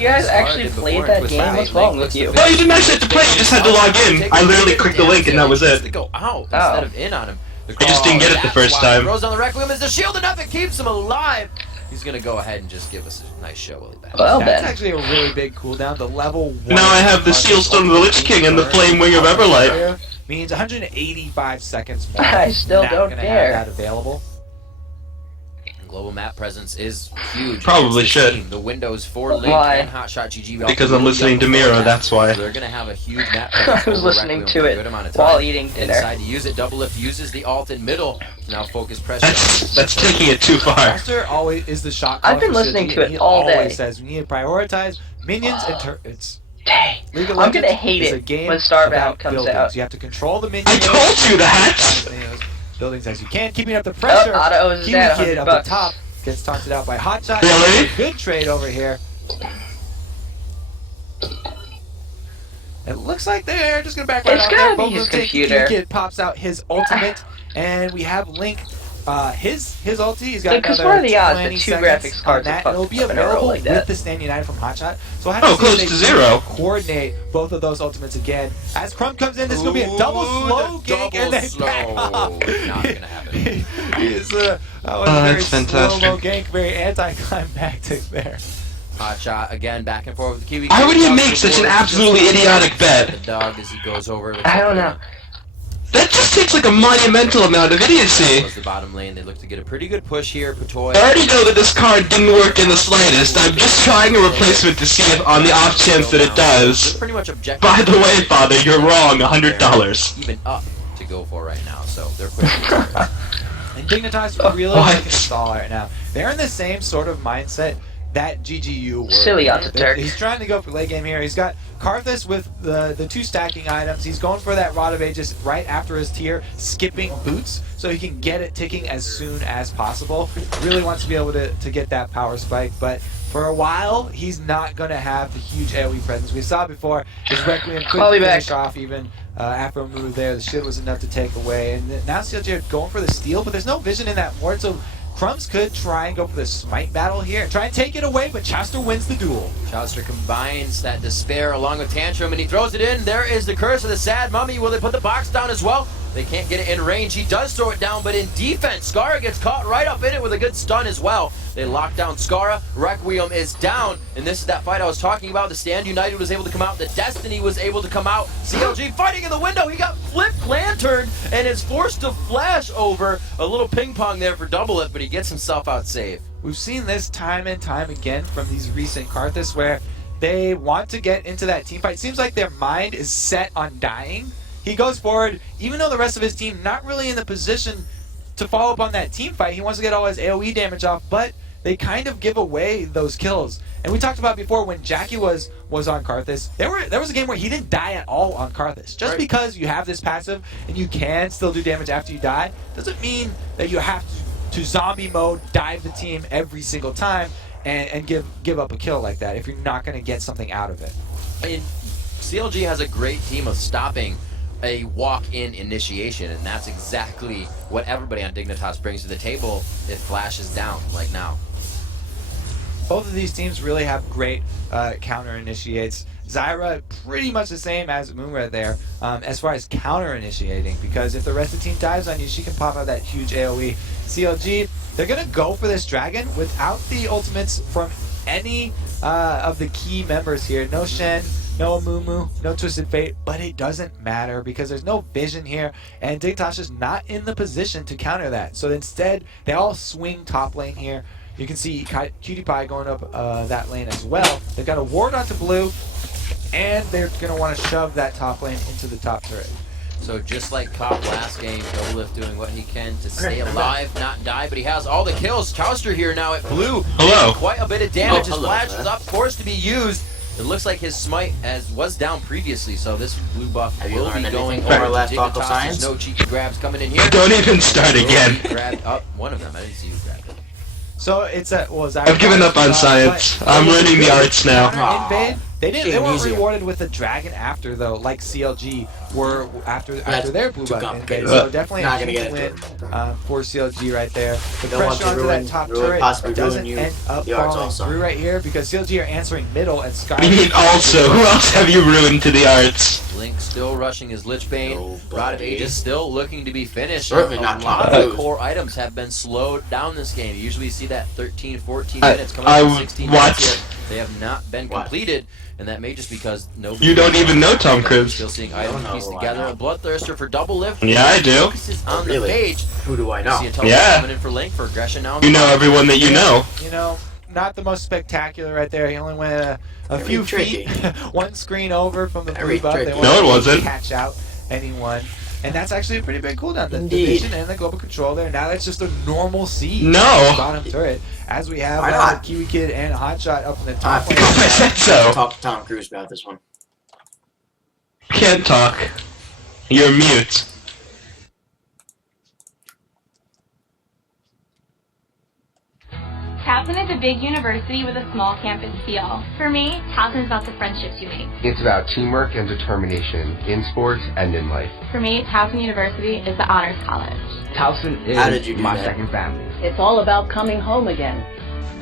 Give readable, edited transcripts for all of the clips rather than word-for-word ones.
you guys actually played that game? What's wrong with you? No, you didn't actually have to play. You just had to log in. I literally clicked the link and that was it. To go out instead of in on him. I just didn't get it the first time. Throws on the Requiem as the shield enough and keeps him alive. He's gonna go ahead and just give us a nice show. Well, that's actually a really big cooldown. The level 1. Now I have the Seal Stone of the Lich King and the Flame Wing of Everlight. Means 185 seconds more. I still don't care. Have that available. Global map presence is huge. Probably should. The Windows 4 Link and Hotshot GG. Because I'm listening to Mira, that's why. They're gonna have a huge map presence. I was listening to it while eating dinner. Decide to use it. Double Lift uses the ult in middle to now focus pressure. That's taking it too far. Master always is the shot. I've been listening to it all day. He always says we need to prioritize minions and turrets. Dang. I'm gonna hate it when Starbound comes out. So you have to control the minions. I told you that! Buildings as you can, keeping up the pressure. Auto is at Kid up the top gets taunted out by Hotshot. Really? Good trade over here. It looks like they're just gonna back right out there. It's gotta be his computer. Kid pops out his ultimate, and we have Link. His ulti, he's got because another what are the odds 20 that 2 seconds graphics cards on are that. It'll be fucking available like that? with the Stand United from Hotshot. So I have to see close if to they 0. coordinate both of those ultimates again. As Crumb comes in, this is gonna be a double slow gank and then back off. Not gonna happen. He's that was a very that's fantastic. slow-mo gank, very anticlimactic there. Hotshot again, back and forth with the Kiwi. Why would he make such an absolutely idiotic bet? The dog as he goes over. I don't know. That just takes like a monumental amount of idiocy. The bottom lane. They look to get a pretty good push here. Patoy. I already know that this card didn't work in the slightest. I'm just trying a replacement to see if on the off chance that it does. Pretty much objective. By the way, Father, you're wrong. $100. Even up to go for right now, so they're pushing. And Dignitas really making a stall right now. They're in the same sort of mindset that GGU were. Silly on the Turk. He's trying to go for late game here. He's got Karthus with the 2 stacking items. He's going for that Rod of Aegis right after his tier, skipping boots so he can get it ticking as soon as possible. Really wants to be able to get that power spike, but for a while, he's not going to have the huge AoE presence. We saw before his Requiem couldn't finish off even after a move there. The shield was enough to take away, and now CLG are going for the steal, but there's no vision in that ward, so Crumbs could try and go for the smite battle here and try and take it away, but Chauster wins the duel. Chauster combines that despair along with Tantrum, and he throws it in. There is the curse of the sad mummy. Will they put the box down as well? They can't get it in range. He does throw it down, but in defense, Skara gets caught right up in it with a good stun as well. They lock down Skara. Requiem is down, and this is that fight I was talking about. The Stand United was able to come out. The Destiny was able to come out. CLG fighting in the window. He got flipped lantern and is forced to flash over. A little ping pong there for Double Lift, but he gets himself out safe. We've seen this time and time again from these recent Karthus where they want to get into that team fight. Seems like their mind is set on dying. He goes forward, even though the rest of his team not really in the position to follow up on that team fight. He wants to get all his AoE damage off, but they kind of give away those kills. And we talked about before when Jackie was on Karthus, there was a game where he didn't die at all on Karthus. Just because you have this passive and you can still do damage after you die, doesn't mean that you have to zombie mode, dive the team every single time, and give up a kill like that if you're not going to get something out of it. I mean, CLG has a great team of stopping a walk-in initiation, and that's exactly what everybody on Dignitas brings to the table. It flashes down like now. Both of these teams really have great counter initiates. Zyra pretty much the same as Moonra there as far as counter initiating, because if the rest of the team dives on you, she can pop out that huge AoE. CLG, they're gonna go for this dragon without the ultimates from any of the key members here. No Shen, no Amumu, no Twisted Fate, but it doesn't matter because there's no vision here, and Dignitas is not in the position to counter that. So instead, they all swing top lane here. You can see Cutie Pie going up that lane as well. They've got a ward onto blue, and they're going to want to shove that top lane into the top turret. So just like Cop last game, Double Lift doing what he can to stay alive, not die, but he has all the kills. Chauster here now at blue. Hello. Quite a bit of damage. His flash man. is up, forced to be used. It looks like his smite was down previously, so this blue buff will be going over our to last talk of Dignitas. science? There's no cheeky grabs coming in here. Don't even start again. Grabbed up one of them. I didn't see you grab it. So it's Zyra. I've given up on science. I'm learning the arts now. Counter invade They weren't rewarded with a dragon after though, like CLG were after their blue button invade. So definitely a huge win for CLG right there. The pressure onto that top turret doesn't end up falling through right here because CLG are answering middle and Sky. I mean, also, who else have you ruined to the arts? Link still rushing his Lich Bane. Rod of Ages still looking to be finished. Certainly A not lot top of food. core items have been slowed down this game. You usually see that 13, 14 minutes coming up to 16 what? minutes here. They have not been completed, and that may just because nobody. You don't even know Tom Cruise. Still seeing items pieced together. A Bloodthirster for double lift. Yeah, I do. Focuses on the page. Who do I know? See a teleport coming in for Link for aggression now. You know everyone that you know. You know, not the most spectacular right there. He only went a few feet, one screen over from the blue buff. They No, it wasn't. Catch out anyone. And that's actually a pretty big cooldown. The vision and the global control there. Now that's just a normal siege. No. Bottom turret. As we have Kiwi Kid and Hotshot up in the top lane. I said so. Talk to Tom Cruise about this one. Can't talk. You're mute. Towson is a big university with a small campus feel. For me, Towson is about the friendships you make. It's about teamwork and determination in sports and in life. For me, Towson University is the honors college. Towson How did you is do my that? second family. It's all about coming home again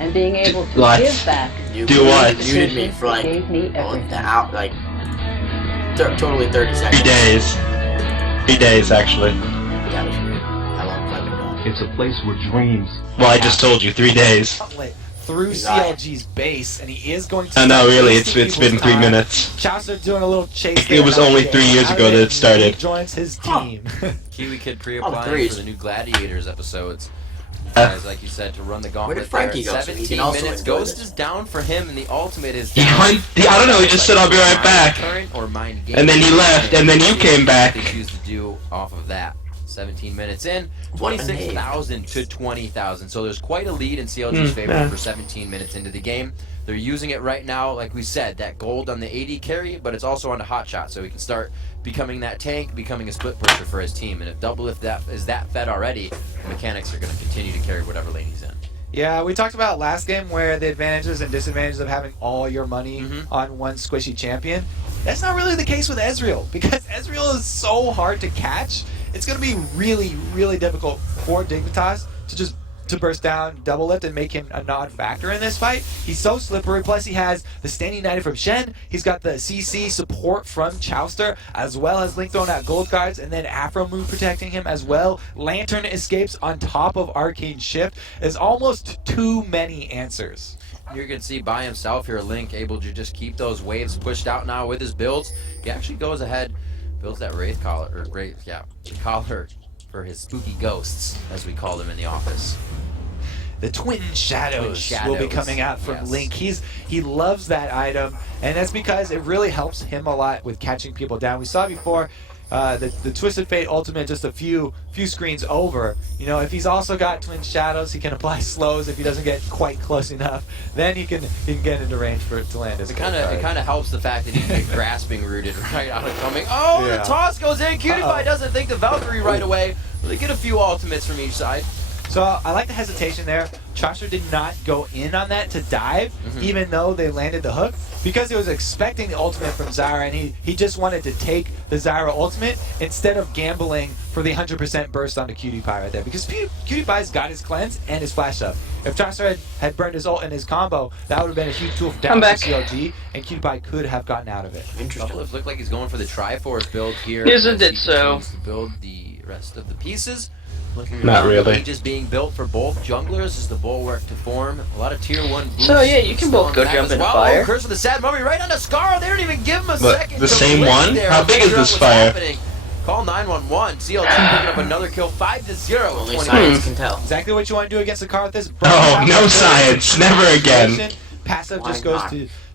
and being able to What? give back. You Do what? muted me for like, Gave me everything. totally 30 seconds. 3 days. 3 days, actually. That was weird. How long have I been gone? It's a place where dreams. Well, I just told you, 3 days. Outlet through CLG's base, and he is going to. No, really, it's wasting been people's 3 time. minutes. Chaucer doing a little chase. It was only 3 years ago that it started. He joins his team. Kiwi Kid pre-applying for the new Gladiators episodes. Guys, like you said, to run the gauntlet. Where did Frankie there. go? So he 17 can also minutes. enjoy Ghost this. is down for him, and the ultimate is He down. I don't know, he just said, I'll be right back. Current or mind game. And then he left, and then you came back. They choose to do off of that. 17 minutes in, What a 26,000 to 20,000. So there's quite a lead in CLG's favor for 17 minutes into the game. They're using it right now, like we said, that gold on the AD carry, but it's also on the Hotshot, so he can start becoming that tank, becoming a split pusher for his team. And if double lift is that fed already, the mechanics are going to continue to carry whatever lane he's in. Yeah, we talked about last game where the advantages and disadvantages of having all your money on one squishy champion. That's not really the case with Ezreal, because Ezreal is so hard to catch. It's going to be really, really difficult for Dignitas to burst down double lift and make him a non-factor in this fight. He's so slippery, plus he has the Standing United from Shen, he's got the CC support from Chowster, as well as Link throwing out gold cards, and then Afro Moon protecting him as well. Lantern escapes on top of Arcane Shift. Is almost too many answers. You can see by himself here, Link able to just keep those waves pushed out now with his builds. He actually goes ahead, builds that Wraith Collar, or collar for his spooky ghosts, as we call them in the office. The Twin Shadows will be coming out from Link. He loves that item, and that's because it really helps him a lot with catching people down. We saw before the Twisted Fate ultimate just a few screens over. You know, if he's also got Twin Shadows, he can apply slows if he doesn't get quite close enough. Then he can get into range for it to land. It kind of helps the fact that he can get grasping rooted right out of coming. Oh, the toss goes in. Cutie doesn't think the Valkyrie right away. They get a few ultimates from each side. So I like the hesitation there. Chaucer did not go in on that to dive, even though they landed the hook, because he was expecting the ultimate from Zyra, and he just wanted to take the Zyra ultimate instead of gambling for the 100% burst onto Cutie Pie right there, because Cutie Pie's got his cleanse and his flash up. If Chaucer had burned his ult and his combo, that would have been a huge tool down for CLG, and Cutie Pie could have gotten out of it. Interesting. Look like he's going for the Triforce build here. Yes, it did so. To build the rest of the pieces. Not really. Cages being built for both junglers as the bulwark to form. A lot of tier 1 boosts. So yeah, you can both go jump in fire. Curse with the sad mummy right onto Scar. They don't even give him a second. The to same blink one? there How to big is figure out this what's fire? happening. Call 911. CLG picking up another kill. 5-0. Only science can tell. Exactly what you want to do against the car with this. Oh, no science. Never again. Passive just goes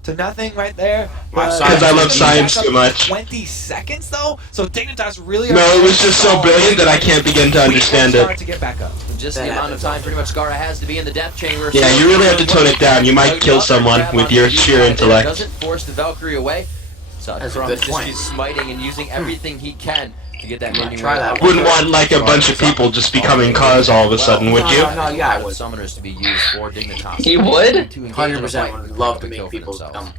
to nothing right there. Because I love science too much. 20 seconds though, so Dignitas really. No, it was just so brilliant that I can't begin to understand it. To get back up. Just the amount of time pretty much Scar has to be in the death chamber. Yeah, you really have to tone it down. You might kill someone with your sheer intellect. Doesn't force the Valkyrie away. So That's a Crumb good just point. keeps smiting and using everything he can to get that minion. Try that. Wouldn't want like a bunch of people just becoming cause all of a sudden, would you? No, yeah, I would. Summoners to be used for Dignitas. You would? 100% would love to make people come.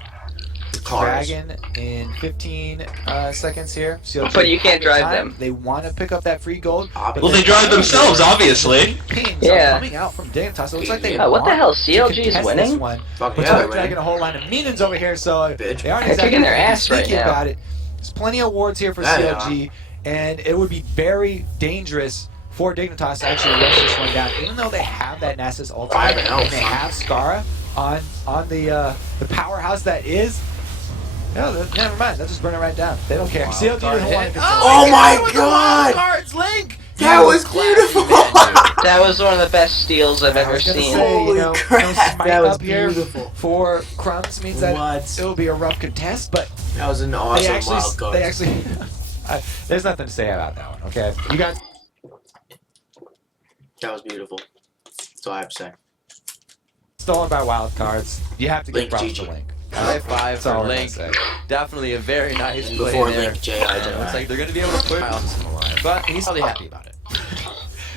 Cars. Dragon in 15 seconds here. CLG But you can't drive time. them. They want to pick up that free gold. but Well, they they're drive not. themselves, obviously. Pings Yeah. are coming out from Dignitas. It looks like they what the want hell? to CLG is contest winning? this one. Fuck But yeah, they're they're dragging a whole line of minions over here, so Bitch. they aren't They're exactly kicking their ass right sneaky now. about it. There's plenty of wards here for Yeah, they CLG, and it would be very dangerous for Dignitas to actually rush this one down, even though they have that Nasus ultimate 5-0. and they have Skara on the powerhouse that is. No, never mind. They'll just burn it right down. They don't care. CLG doesn't want to control. Oh my with the God! wild cards, Link! That was beautiful! That was one of the best steals I've I ever was gonna seen. say, Holy no crap, smite that was up here beautiful. for Crumbs means that What? it'll be a rough contest, but That was an they awesome actually, wild card. they actually, there's nothing to say about that one. Okay, you guys. That was beautiful. That's all I have to say. Stolen by wild cards. You have to give Link props GG. to Link. High five That's all for we're gonna Link. say. Definitely a very nice play Before there. Link J, It looks like they're going to be able to put Miles alive, but he's probably happy about it.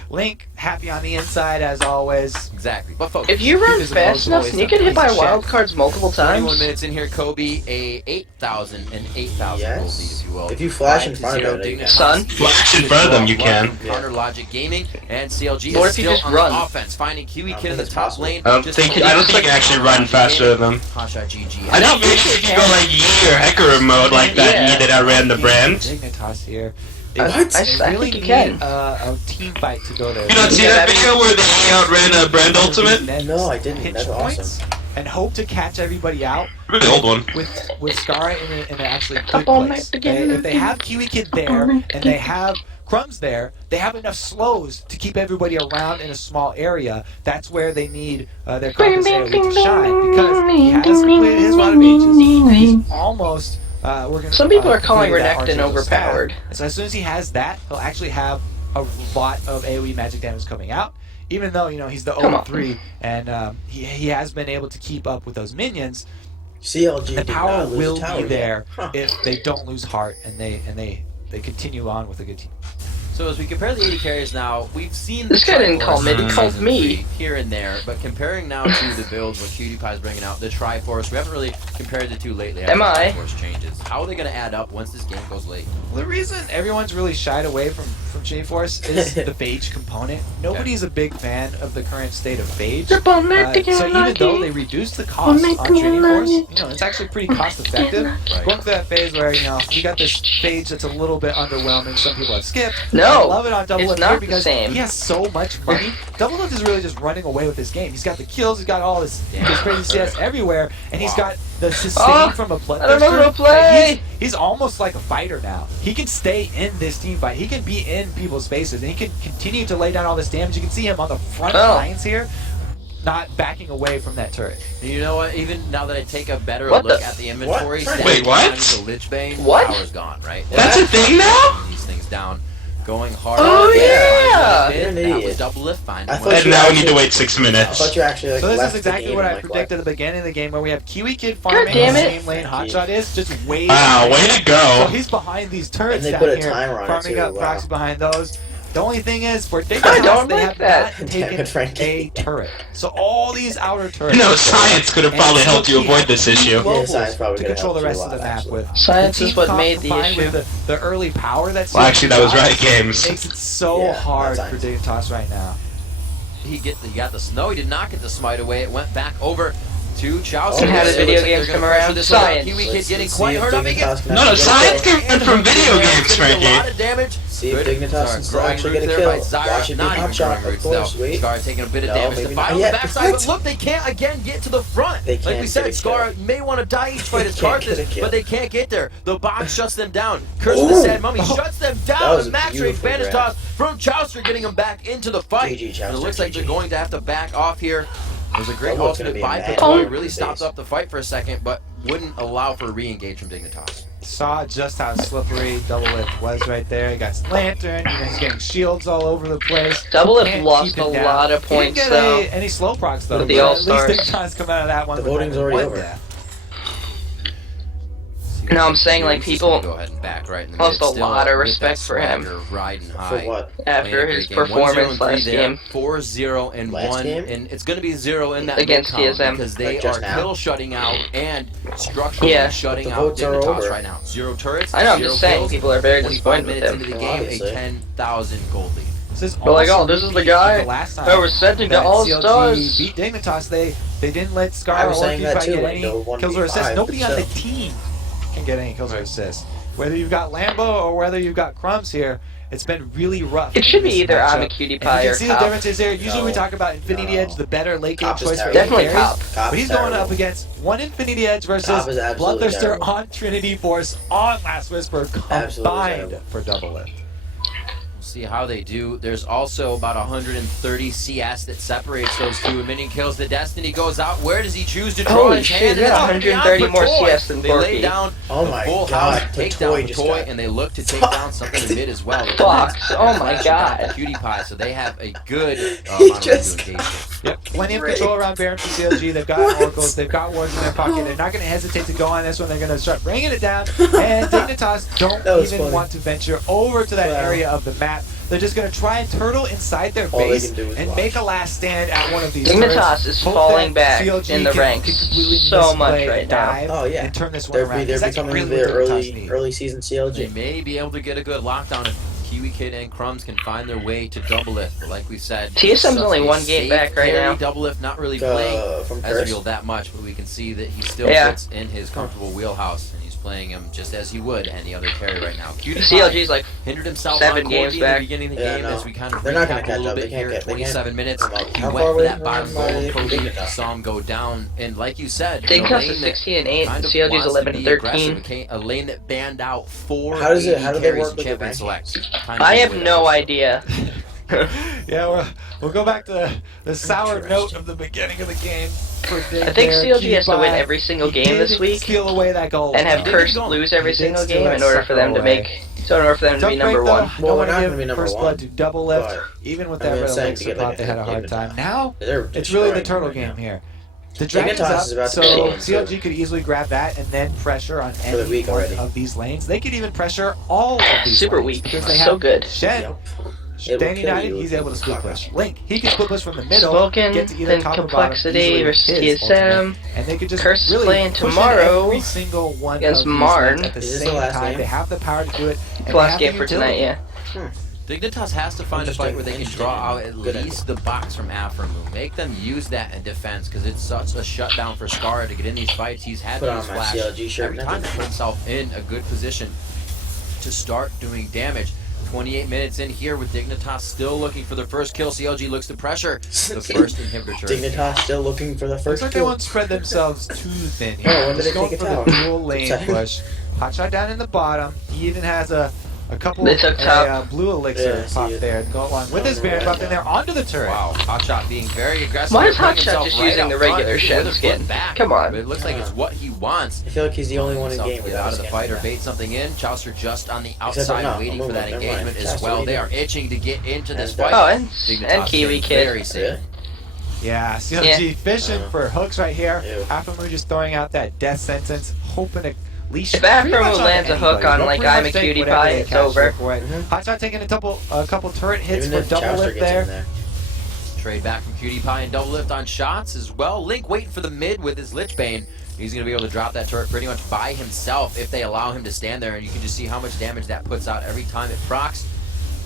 Link happy on the inside as always. Exactly. But folks, If you run his fast emotional enough, and you get hit by piece of wild shit. cards multiple 21 times. minutes in here, Kobe, a 8,000 and 8,000 Yes. gold lead, if you will. If you flash in 5-0 front of it, Dignitas. Son? Flash in front of them, you can. Counter Logic Gaming and CLG What is if you still just on run? the offense, finding Kiwi I Kid in think the it's top possible. lane. I don't think I can actually run faster than them. Hotshot GG. I don't think if you go like Yi or Hecarim mode like that, Yeah. Yi that outran the brand. Dignitas here. I really think you can. need a team fight to go there. You don't see Yeah, that that'd be- video where they outran a brand ultimate? No, I didn't. Pinch That's points and hope to catch everybody out Really old one. with Skara in an actually good Up all place. night together. If they have Kiwi Kid there and they have Crumbs there, they have enough slows to keep everybody around in a small area. That's where they need their compensator to shine, because he has completed his run of ages. He's almost. We're gonna, Some people are calling complete that Renekton Archangel overpowered. staff. And so as soon as he has that, he'll actually have a lot of AoE magic damage coming out. Even though he's the Come on. 0-3 and he has been able to keep up with those minions. CLG The did power not lose will a tower be there yet. Huh. if they don't lose heart and they continue on with a good team. So as we compare the 80 carries now, we've seen This the guy didn't call Triforce mid, he in called Season me. 3 here and there, but comparing now to the builds what PewDiePie's bringing out, the Triforce, we haven't really compared the two lately. Am after I? the Triforce changes. How are they going to add up once this game goes late? Well, the reason everyone's really shied away from J-Force is the Phage component. Nobody's a big fan of the current state of Phage. So even though they reduced the cost on Trading Force, it's actually pretty cost effective. Going through that phase where we got this Phage that's a little bit underwhelming. Some people have skipped. No, I love it on Double it's Lift not here the because same. he has so much money. Double Lift is really just running away with this game. He's got the kills, he's got all this crazy CS everywhere, and he's got the sustain from a I don't know how to bloodthirster. play. He's almost like a fighter now. He can stay in this team fight. He can be in people's faces, and he can continue to lay down all this damage. You can see him on the front lines here, not backing away from that turret. And you know what? Even now that I take a better What look the- at the inventory, What? Wait, what? The Lich Bane, What? power's gone, right? That's a thing now? These things down. Going hard. Oh, yeah! You're an That was idiot. double lift, fine. I thought And you now we actually- need to wait 6 I minutes. thought you actually like So this left is the exactly game what and, I like, predicted at the beginning of the game, where we have Kiwi Kid farming damn the it. same lane Hotshot is, just way Wow, behind way him. to So go. he's behind these turrets And they down put a here, timer on it, farming too, up wow. proxy behind those. The only thing is, for I Dignitas, don't they like have that. not Damn it, taken Frankie. a turret. So all these outer turrets. No, science could have probably helped you avoid this issue. Yeah, science probably to could've control the helped rest you of a the lot, map actually. with. Science the is team what comp made the combined issue. with the early power that's. Well, actually, that was Riot Games. Makes it so Yeah, hard not for science. Dignitas right now. He got the snow. He did not get the smite away. It went back over to Chowser. And how did video games come around? Science. Kiwi Kid Let's getting see quite if hurt up. He Dignitas gets can No, no, actually science get a can from video games, a lot Frankie. of damage. See if Good. Dignitas can still actually get a kill. Watch it be Not even Hotshot, growing of roots course. though. Wait. Scar taking a bit of No, damage. The maybe fire not on the yet. backside, What? but look, they can't again get to the front. They Like we can't said, get a Scar kill. may want to die each fight as Can't get a Karthus, kill. but they can't get there. The box shuts them down. Curse of the Ooh. Sad Mummy shuts them That down. was And a Max Rate beautiful Bandage grab. toss from Chowster getting him back into the fight. GG, And it Chowster, looks like they're GG. going to have to back off here. It was a great That was gonna ultimate be a by mad Pitoy. one. Really stopped up the fight for a second, but wouldn't allow for re-engage from Dignitas. Saw just how slippery Double Lift was right there. He got his lantern. He's getting shields all over the place. Double Lift Can't lost keep a it down. lot of He didn't points get though. any slow procs though. With the but All-Stars. At least Dignitas come out of that one. The with voting's only already one over. death. No, I'm saying, like, people go ahead and back right in the lost mid a still lot of with respect that for him. swagger riding high. For what? after his performance last game. 4-0 and Last 1, game? and it's going to be 0 in that Against mid column TSM. because they Like are just now? kill shutting out and structurally Yeah. shutting But the out votes are Dignitas over. right now. 0 turrets. I know, I'm 0 just saying, kills, people are very 25 disappointed with minutes him. into the Well, game, obviously. a 10,000 gold lead. This is But like, also oh, this is the repeat guy from last time that was sent to that All CLG Stars. beat Dignitas. They didn't let I Scar was or saying that PewDiePie too, get like, any no kills or 1v5, assists. Nobody but on the still. team can get any kills or assists. Whether you've got Lambo or whether you've got Crumbs here, it's been really rough. It should in be this either I'm a matchup. cutie And pie you or can see the Cop. differences there. Usually we No. talk about Infinity No. Edge, the better late game Cop is choice for terrible. Definitely AD Cop. carries. Cop But is he's going terrible. up against one Infinity Edge versus Cop is absolutely Bloodthirster terrible. on Trinity Force on Last Whisper Absolutely combined terrible. for double lift. See how they do. There's also about 130 CS that separates those two. Minion kills. The Destiny goes out. Where does he choose to draw Holy his shit, hand? he got And it's gonna be 130 on for more Toy. CS than They lay Porky. down Oh the my full God, house, the take Toy down the just Toy, got and they look to take down something in mid as well. Fox, oh my God. PewDiePie, so they have a good He amount of just room to engage. Yep, plenty of control around Baron for CLG. They've got Oracles, they've got wards in their pocket. They're not going to hesitate to go on this one. They're going to start bringing it down. And Dignitas don't That was even funny. want to venture over to that Wow. area of the map. They're just going to try and turtle inside their All they base can do is and watch. make a last stand at one of these Dignitas turrets. is Hope falling that back CLG in the can ranks completely so much misplay right and now. dive Oh, yeah. and turn this one They're around. 'Cause that's becoming really the what Dignitas need. early season They CLG. may be able to get a good lockdown if Kiwi Kid and Crumbs can find their way to double lift. But like we said, TSM's such only a one game safe back right carry now. Double lift not really playing From Curse. Ezreal that much, but we can see that he still Yeah. fits in his comfortable wheelhouse, and he's playing him just as he would any other carry right now. PewDiePie CLG's like hindered himself 7 on games Corki back. at the beginning of the Yeah, game no. as we kind of They're not recap gonna a catch little up. bit They can't here. get- they can't 27 minutes. come up. He How went far for away that bottom from goal. Cody Dignitas? saw him go down, and like you said, in a Dignitas lane is that 16 and 8. kind of CLG's wants to 11 be and aggressive, 13. a lane that banned out 4 How does it- AD how do they carries work in with the Champion rankings? Select. Kind of I the have way that no works. idea. Yeah, we'll go back to the sour note of the beginning of the game. For Dig I think there. CLG has to win PewDiePie, every single he game this did week steal away that goal. and have Did Curse he go? lose every He did single steal game that in order for them to sucker make. So in order for them to Don't be break, number though. one. Don't Well, want they're not to gonna be give number First one, Blood to double lift. but Even with I'm that gonna red say elixir to get pop, like they had a hard Dignitas. time. Now, They're it's really the destroying turtle them right game now. here. The Dragon's Dignitas up, is about to so kill them, CLG too. could easily grab that and then pressure on the any week one already. of these lanes. They could even pressure all of these Super lanes weak. because they So have good. Shen. Yep. It will Staying kill United, you he's if able to you split fuck push. up. Link, he can split push from the middle, Smokin', get to either then top or bottom, Complexity easily with versus his TSM. ultimate, and they could just Curse is really playing push in tomorrow every single one against of these Marn. lanes at the Is this the same last time. game? They have the power to do it. And The they last have game the for utility. tonight, yeah. Dignitas has to find a fight where they can Interesting. draw out at Good least the box from Aframu. Make them use that in defense because it's such a shutdown for Scar to get in these fights. He's had Put to on use my flash CLG shirt every and time to everything. put himself in a good position to start doing damage. 28 minutes in here with Dignitas still looking for the first kill. CLG looks to pressure the first inhibitor turret. Dignitas still looking for the Looks first like they kill. won't spread themselves too thin here. Oh, when did Just they going take for a the tower? dual lane Sorry. push. Hotshot down in the bottom. He even has a couple They took top. blue elixir Yeah, I see pop it. there to go along with I his don't know Baron why buff, and they're onto the turret. Wow, Hotshot being very aggressive. Why here, is putting Hotshot himself just right using out the front regular with Shen a foot skin? back. Come on. But it looks like it's what he wants. I feel like he's the only one in Himself game to get without out a of the skin fight or like bait that. something in. Chaucer just on the Except I'm outside not. waiting I'm for that moving. Never mind. engagement as Chaucer, well. what They are are you itching to get into this And, fight. Oh, and Dignitas Kiwi being Kid. very safe. Yeah, CLG Yeah. fishing for hooks right here. Ew. Afamu just throwing out that death sentence, hoping to leash If pretty much Afamu on lands a hook anybody. on, They'll like, pretty I'm much a take cutie whatever pie, they it's catch over. for it. Mhm. Hotshot taking a couple turret hits Even for if double Chaucer lift gets there. in there. Trade back from PewDiePie and double lift on shots as well. Link waiting for the mid with his Lich Bane. He's going to be able to drop that turret pretty much by himself if they allow him to stand there. And you can just see how much damage that puts out every time it procs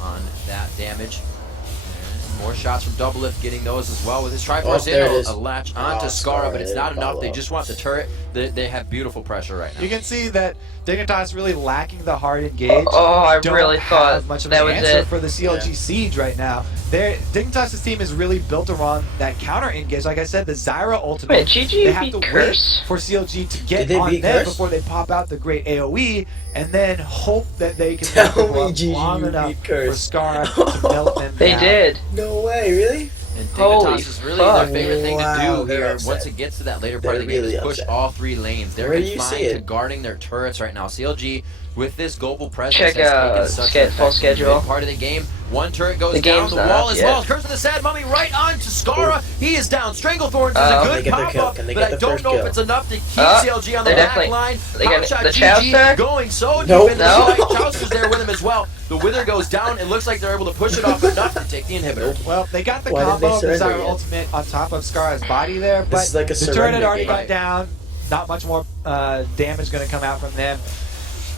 on that damage. And more shots from double lift, getting those as well with his Triforce there it in. is. A latch onto Oh, Scara, but Scara, it's they not didn't enough. follow They up. just want the turret. They have beautiful pressure right now. You can see that Dignitas really lacking the hard engage. Oh, I Don't really have thought much of that an was answer it. for the CLG Yeah. siege right now. Dignitas' team is really built around that counter engage. Like I said, the Zyra ultimate. Wait, GG they have beat to Curse? wait for CLG to get Did they on beat them Curse? before they pop out the great AoE, and then hope that they can Tell hold me up GG long beat enough Curse. for Scar to melt them They down. did. No way, really? And Holy Dignitas is really fuck. their favorite thing to Wow, do they're here upset. once it gets to that later part They're of the game really is push upset. all 3 lanes. They're Where do you confined see to it? guarding their turrets right now. CLG, with this global presence, Check, has taken such an full effect in the schedule. mid part of the game. One turret goes The down game's the not wall up as yet. well. Curse of the Sad Mummy right on to Skara. He is down. Stranglethorns is a Can good they get their kill? pop-up, Can they but get I the don't first know if kill? it's enough to keep CLG on the they're back definitely- line. they got Hotshot the GG Chowster? going so deep Nope. in the No. fight. Chowster's there with him as well. The Wither goes down. It looks like they're able to push it off enough to take the inhibitor. Well, they got the Why didn't combo they of the surrender Zyra yet? ultimate on top of Scar's body there, but is like a the turret had surrender already game. gone down. Not much more damage going to come out from them.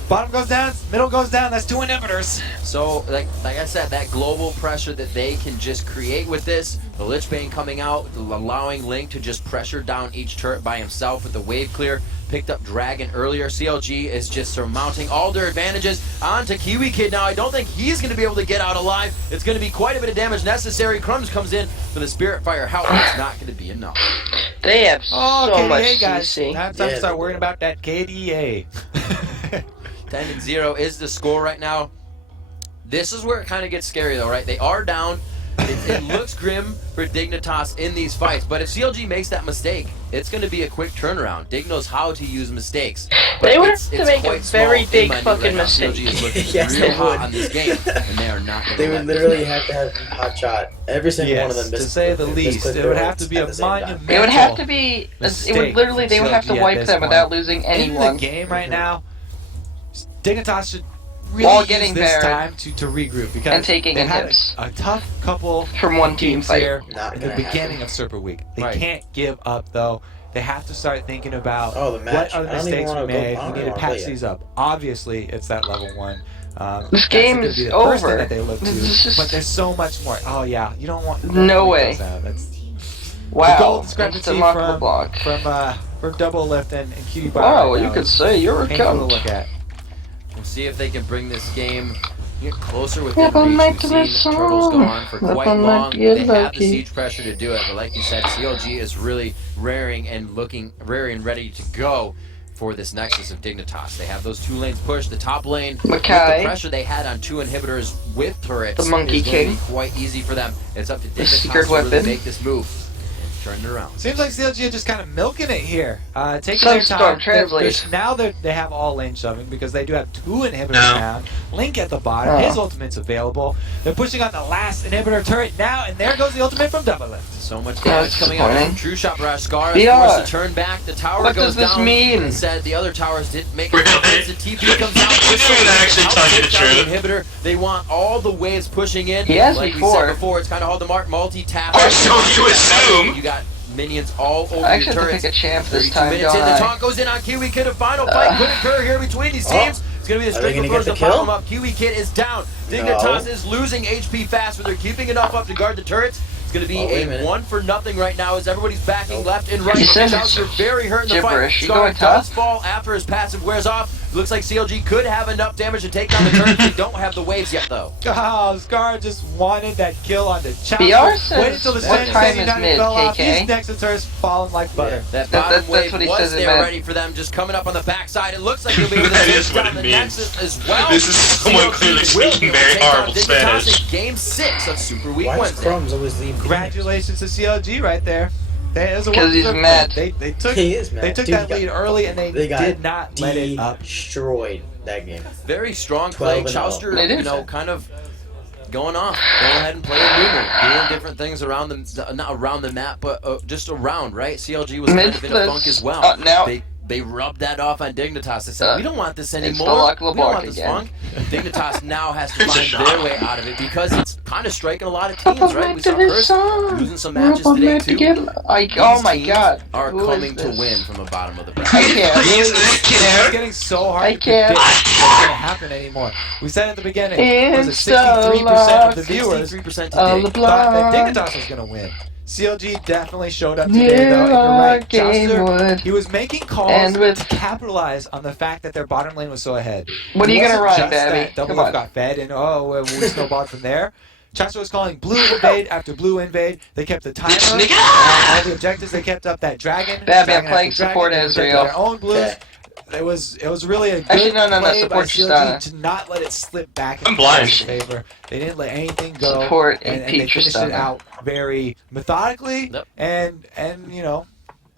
Bottom goes down, middle goes down. That's 2 inhibitors. So, like I said, that global pressure that they can just create with this, the Lich Bane coming out, allowing Link to just pressure down each turret by himself with the wave clear. Picked up Dragon earlier. CLG is just surmounting all their advantages onto Kiwi Kid now. I don't think he's going to be able to get out alive. It's going to be quite a bit of damage necessary. Crumbs comes in for the Spirit Fire. However, it's not going to be enough. They have Oh, so KDA, much guys. CC. Now it's time to Yeah, start they worrying do. about that KDA. 10-0 is the score right now. This is where it kind of gets scary, though, right? They are down. It looks grim for Dignitas in these fights, but if CLG makes that mistake, it's going to be a quick turnaround. Dig knows how to use mistakes. But They would it's have to make a quite very small big in my fucking right now. mistake. CLG is looking Yes, real they hot would. on this game, and they are not going to They would literally have to have hot shot. Every single one of them Yes, missed. to say the least. missed It would have to turrets be at a the same time. monumental It would have to be. It mistake would literally. They would have to CLG at wipe this them point. without losing In anyone. the game right now, Dignitas should really While use getting this Baron time to regroup because and taking they had inhibs. a tough couple From one team games fight. here Not in the gonna beginning happen. of Super Week. They Right. can't give up though. They have to start thinking about Oh, the match. what are the I don't even mistakes we wanna go- made. I don't We need even to wanna patch play yet. these up. Obviously, it's that level 1. This That's game gonna is be the first thing over. that they look to, This is just- but there's so much more. Oh yeah, you don't want No leave way. those out. That's the Wow. goal It's discrepancy the Muckle block. from Double Lift and Cutie Bar. Wow, right you now could is say you're a painful to cunt. look at. We'll see if they can bring this game closer Yeah, within but reach. not We've to seen this Turtles go song. on for But quite I'm not long. get They have the lucky. siege pressure to do it, but like you said, CLG is really raring and ready to go for this Nexus of Dignitas. They have those 2 lanes pushed. The top lane, with the Mackay. pressure they had on 2 inhibitors with turrets, The Monkey is going to King. be quite easy for them. It's up to The Dignitas secret to really weapon. make this move and turn it around. Seems like CLG are just kind of milking it here, taking their Sunstorm, time. translate. Now they have all lane shoving because they do have 2 inhibitors No. down. Link at the bottom, Oh. his ultimate's available. They're pushing on the last inhibitor turret now, and there goes the ultimate from Double Lift. So much Yeah, damage it's coming out disappointing. from True Shot Barrage. Scar is Yeah. forced to turn back. The tower What goes does this down. mean? Instead, the other towers didn't make Really? a difference. The TP comes out. You didn't actually tell you the truth. Inhibitor. They want all the waves pushing in. He has like we before. said before, it's kind of hard to mark multi-tap. Or so you assume. You got minions all over I your actually have to turrets. pick a champ this 32 time, minutes don't in, the I? taunt goes in on Kiwi Kid. A final fight could occur here between these teams. It's going to be the Are they Stringer gonna first get to the pop kill? him up. Kiwi Kid is down. No. Dignitas is losing HP fast, but they're keeping enough up to guard the turrets. It's going to be Oh, wait a a minute. 1-for-0 right now as everybody's backing Nope. left and right. He says Chowster it's very hurt in the fight. gibberish. You Scar going does top? fall after his passive wears off. Looks like CLG could have enough damage to take down the turrets. They don't have the waves yet, though. Oh, Scar just wanted that kill on the chopper. BR says, Waited until the what San time is United mid, fell off. KK? These Nexus turrets falling like butter. That That- bottom that's wave what he was says it there meant. ready for them, just coming up on the backside. It looks like they'll be able to That take is what down it the means. Nexus as well. This is someone CLG clearly will speaking be able to very take down horrible Dignitas Spanish. in Game 6 of Super Week Why does Wednesday. Crumbs always leave? Congratulations to CLG right there. Because he's mad. They took He is mad. They took Dude, that got- lead early and They got did not let it up. destroyed that game. Very strong play. 12-0. Chowster, It you is. know, kind of going off. Go ahead and play a Moomer. Doing different things around the, not around the map, but just around, right? CLG was kind of in a funk as well. Now, They rubbed that off on Dignitas. They said, we don't want this it's anymore. the luck We of don't the want this block funk. Dignitas now has to It's a find shock. their way out of it because it's kind of striking a lot of teams, right? We saw Curse losing some matches today, too. oh my These god. teams are Who is coming to this? win from the bottom of the I bracket. can't. Please, I It's care. getting so hard I to can't. predict what's going to happen anymore. We said at the beginning, was it It's so 63% of the lost. viewers 63% to On dig. the thought that block. Dignitas was going to win. CLG definitely showed up today, though, and you're right. Chowster, he was making calls And with- to capitalize on the fact that their bottom lane was so ahead. What are It you gonna wasn't run, just Babby? that Double Come Lift on. got fed, and we snowballed from there. Chowster was calling blue invade after blue invade. They kept the timer, all the objectives. They kept up that dragon. Babby, I'm dragon playing after dragon. support They kept Ezreal. their own blues. Okay. it was really a good Actually, no, play by support CLG Tristana. to not let it slip back in I'm blind. favor. They didn't let anything go, Support and AP they finished it Tristana. out very methodically, Yep. and you know.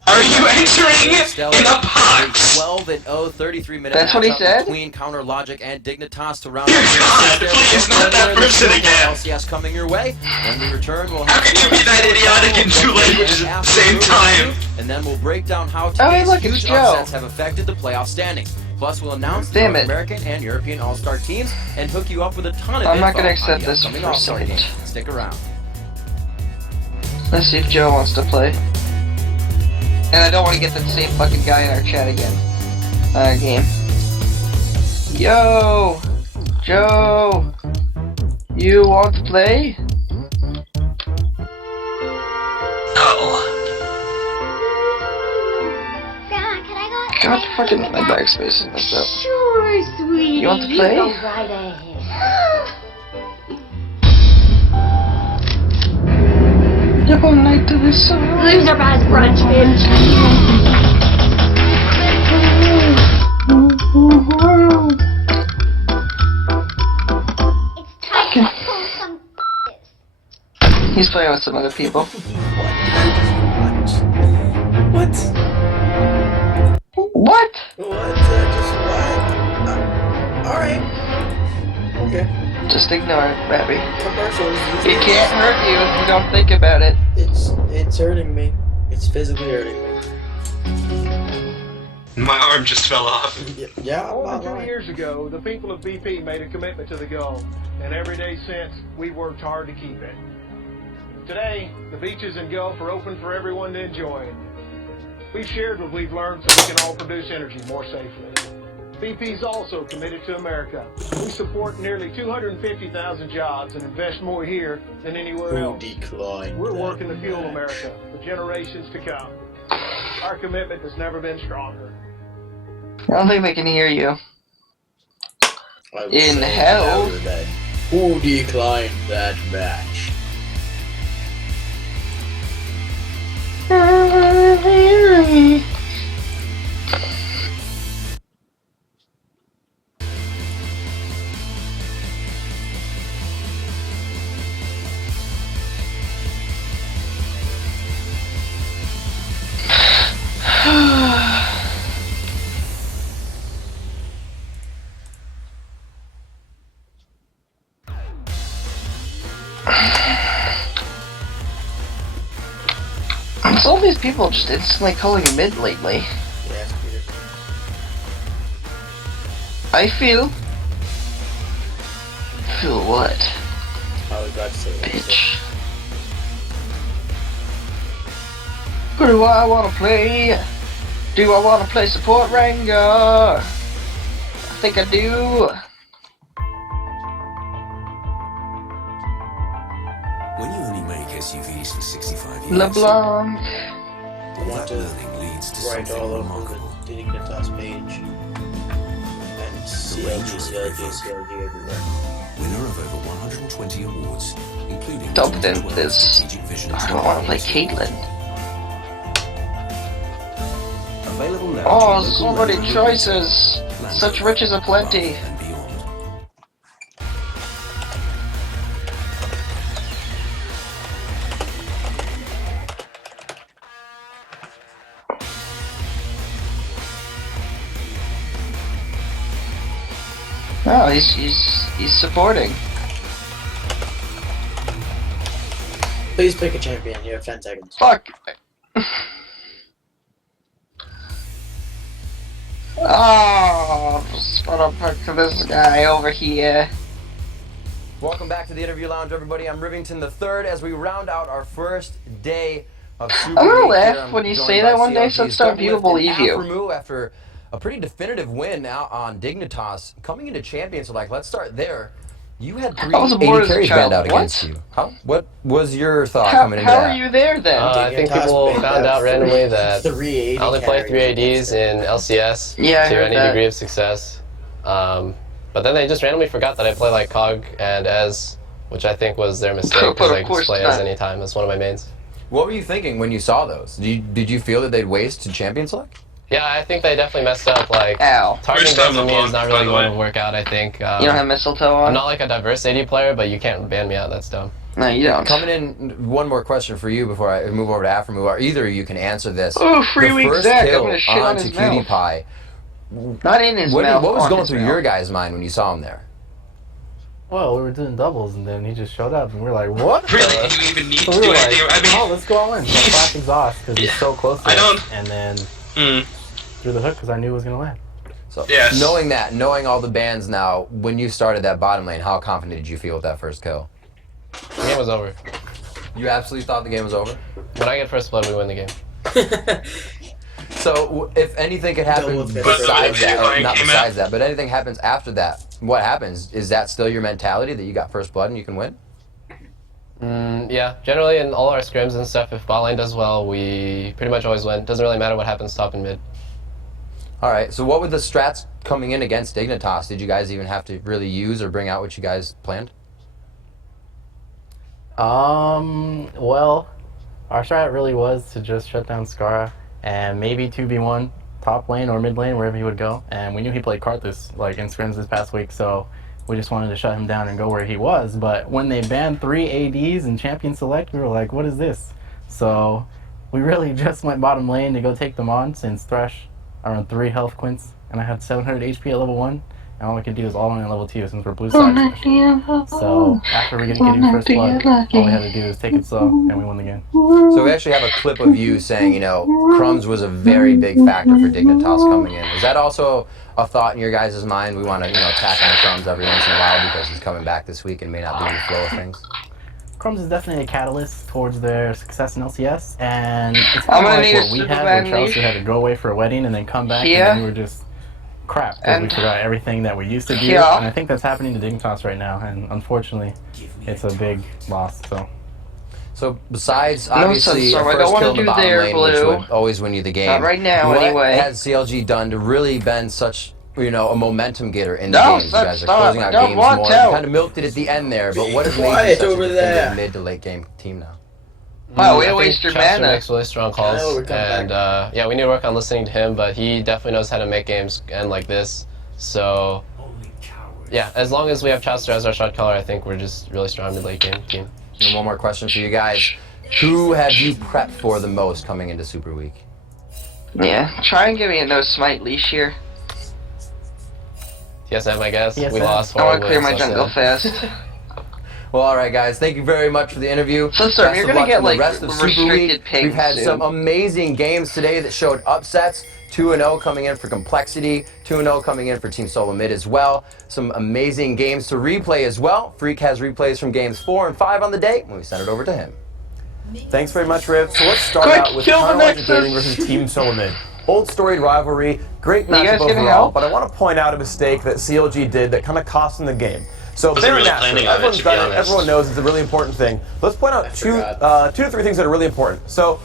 Are you entering in a box? 12-0, 33-minute That's what he matchup said? between Counter Logic and Dignitas to round Dear out God, the please, not that person again. LCS coming your way. When we return, we'll How have can you be that idiotic and two languages at the same time? and then we'll break down how Oh, hey, today's look, it's huge Joe. upsets have affected the playoff standings. Plus, we'll announce the Damn North it. American and European All-Star teams and hook you up with a ton of I'm not info gonna on accept the this upcoming for All-Star sight. game. Stick around. Let's see if Joe wants to play. And I don't want to get that same fucking guy in our chat again. Game. Yo! Joe! You want to play? No. Grandma, can I go? God, fucking my backspace is messed up. Sure, sweetie. You want to play? Go right ahead. You're going night to this song. Loser buys brunch, bitch. It's time to pull some He's playing with some other people. What? What? What? Alright. Okay. Just ignore it, Babby. Commercials. It can't hurt you if you don't think about it. It's hurting me. It's physically hurting me. My arm just fell off. Yeah. More I'm than not 2 years ago, the people of BP made a commitment to the goal, and every day since, we've worked hard to keep it. Today, the beaches and Gulf are open for everyone to enjoy. We've shared what we've learned so we can all produce energy more safely. BP's also committed to America. We support nearly 250,000 jobs and invest more here than anywhere Who else. declined We're that working to fuel match? America for generations to come. Our commitment has never been stronger. I don't think they can hear you. I would In say hell. louder that who declined that match? It's all these people just instantly calling mid lately. Yes, Peter. I feel. Feel what? I was about to say that. Bitch. Who do I wanna play? Do I wanna play support Ranger? I think I do. When you only make SUVs for 65 years, LeBlanc. I all want that to learning leads to write something all over remarkable. the Dignitas page. And CLG, CLG everywhere. Winner of over 120 awards, including Top the then 2012 this. Strategic Vision I don't wanna play Caitlyn. Available now Oh, to so local many radio choices. Land Such Rover, riches aplenty. Golf and beyond. Oh, he's supporting. Please pick a champion. You have 10 seconds. Fuck. Oh, just wanna pick this guy over here. Welcome back to the Interview Lounge, everybody. I'm Rivington III as we round out our first day of Super I'm gonna League laugh here. I'm when you joined say by that one day, CLG's so some people Doublelift believe and you. Afremu after a pretty definitive win out on Dignitas. Coming into Champions, like, let's start there. You had three I was bored as a carries child. banned out What? against you. Huh? What was your thought How coming into are that? you there then? I think Dignitas people made found that out randomly that 380 I only play carries 3ADs in LCS Yeah, I to heard any that. degree of success. But then they just randomly forgot that I play like COG and Ez, which I think was their mistake But because of I can course just play not. Ez anytime. That's one of my mains. What were you thinking when you saw those? Did you feel that they'd waste to champion select? Yeah, I think they definitely messed up. Like, Ow. targeting guns on me is not really going to work out, I think. You don't have mistletoe on? I'm not like a diverse AD player, but you can't ban me out. That's dumb. No, you don't. Coming in, one more question for you before I move over to Afromove. Either of you can answer this. Oh, free the week first Zach, kill I'm gonna shit on onto his Cutie mouth. Pie. Not in his mouth. What was on going his through mouth. your guys' mind when you saw him there? Well, we were doing doubles, and then he just showed up, and we were like, "What?" Really? Do you even need So to we do were like, anything? I mean, "Oh, let's go all in." So flash exhaust because he's so close to I us, don't- and then threw the hook because I knew it was gonna land. So Yes. knowing all the bans now, when you started that bottom lane, how confident did you feel with that first kill? The game was over. You absolutely thought the game was over? When I get first blood, we win the game. So if anything could happen besides that, or not besides that, but anything happens after that, what happens? Is that still your mentality that you got first blood and you can win? Yeah, generally in all our scrims and stuff, if bot lane does well, we pretty much always win. Doesn't really matter what happens top and mid. All right, so what were the strats coming in against Dignitas? Did you guys even have to really use or bring out what you guys planned? Well, our strat really was to just shut down Skara and maybe 2v1 top lane or mid lane, wherever he would go. And we knew he played Karthus like in scrims this past week, so we just wanted to shut him down and go where he was. But when they banned 3 ADs in Champion Select, we were like, what is this? So we really just went bottom lane to go take them on, since Thresh are on 3 health quints, and I had 700 HP at level 1. And all we could do is all in at level 2 since we're blue side. So after we getting first blood, all we had to do is take it slow, and we won the game. So we actually have a clip of you saying, you know, Crumbs was a very big factor for Dignitas coming in. Is that also a thought in your guys' mind? We want to, you know, attack on Crumbs every once in a while because he's coming back this week and may not be in the flow of things? Crumbs is definitely a catalyst towards their success in LCS, and it's I'm kind of gonna like need what a we super had, bad where Chelsea niche. had to go away for a wedding and then come back, Yeah. and then we were just crap because we And- forgot everything that we used to do. Yeah. And I think that's happening to Dignitas right now, and unfortunately, it's a big loss. So besides No, obviously so a I first don't wanna kill in the do bottom there, lane, which Blue. would always win you the game. Not right now, what anyway. has CLG done to really been such, you know, a momentum getter in the No, games? You guys are stop. closing out Don't games want more. to. You kind of milked it at the end there, but what has made you Quiet such over a there. mid to late game team now? Wow, way I to think waste your Chester mana. makes really strong calls, I know, we're coming and yeah, we need to work on listening to him, but he definitely knows how to make games end like this. So yeah, as long as we have Chester as our shot caller, I think we're just really strong mid late game team. And one more question for you guys. Who have you prepped for the most coming into Super Week? Yeah, try and give me a no smite leash here. TSM, I guess. TSM. We lost I want to horribly. clear my so jungle sad. fast. Well, all right, guys. Thank you very much for the interview. So, sir, Best you're of gonna luck get, in the like, rest of Super restricted Week. ping We've had soon. some amazing games today that showed upsets. 2-0 coming in for Complexity. 2-0 coming in for Team Solo Mid as well. Some amazing games to replay as well. Freak has replays from games 4 and 5 on the day when we send it over to him. Thanks very much, Riv. So let's start Quick, out with kill the Tunnel Engine Nexus. Gaming versus Team Solomon. Old storied rivalry, great You guys matchup gonna overall, help? but I want to point out a mistake that CLG did that kind of cost them the game. So Wasn't Baron really Nashor, planning on it, everyone's to be done it, honest. everyone knows it's a really important thing. Let's point out two to three things that are really important. So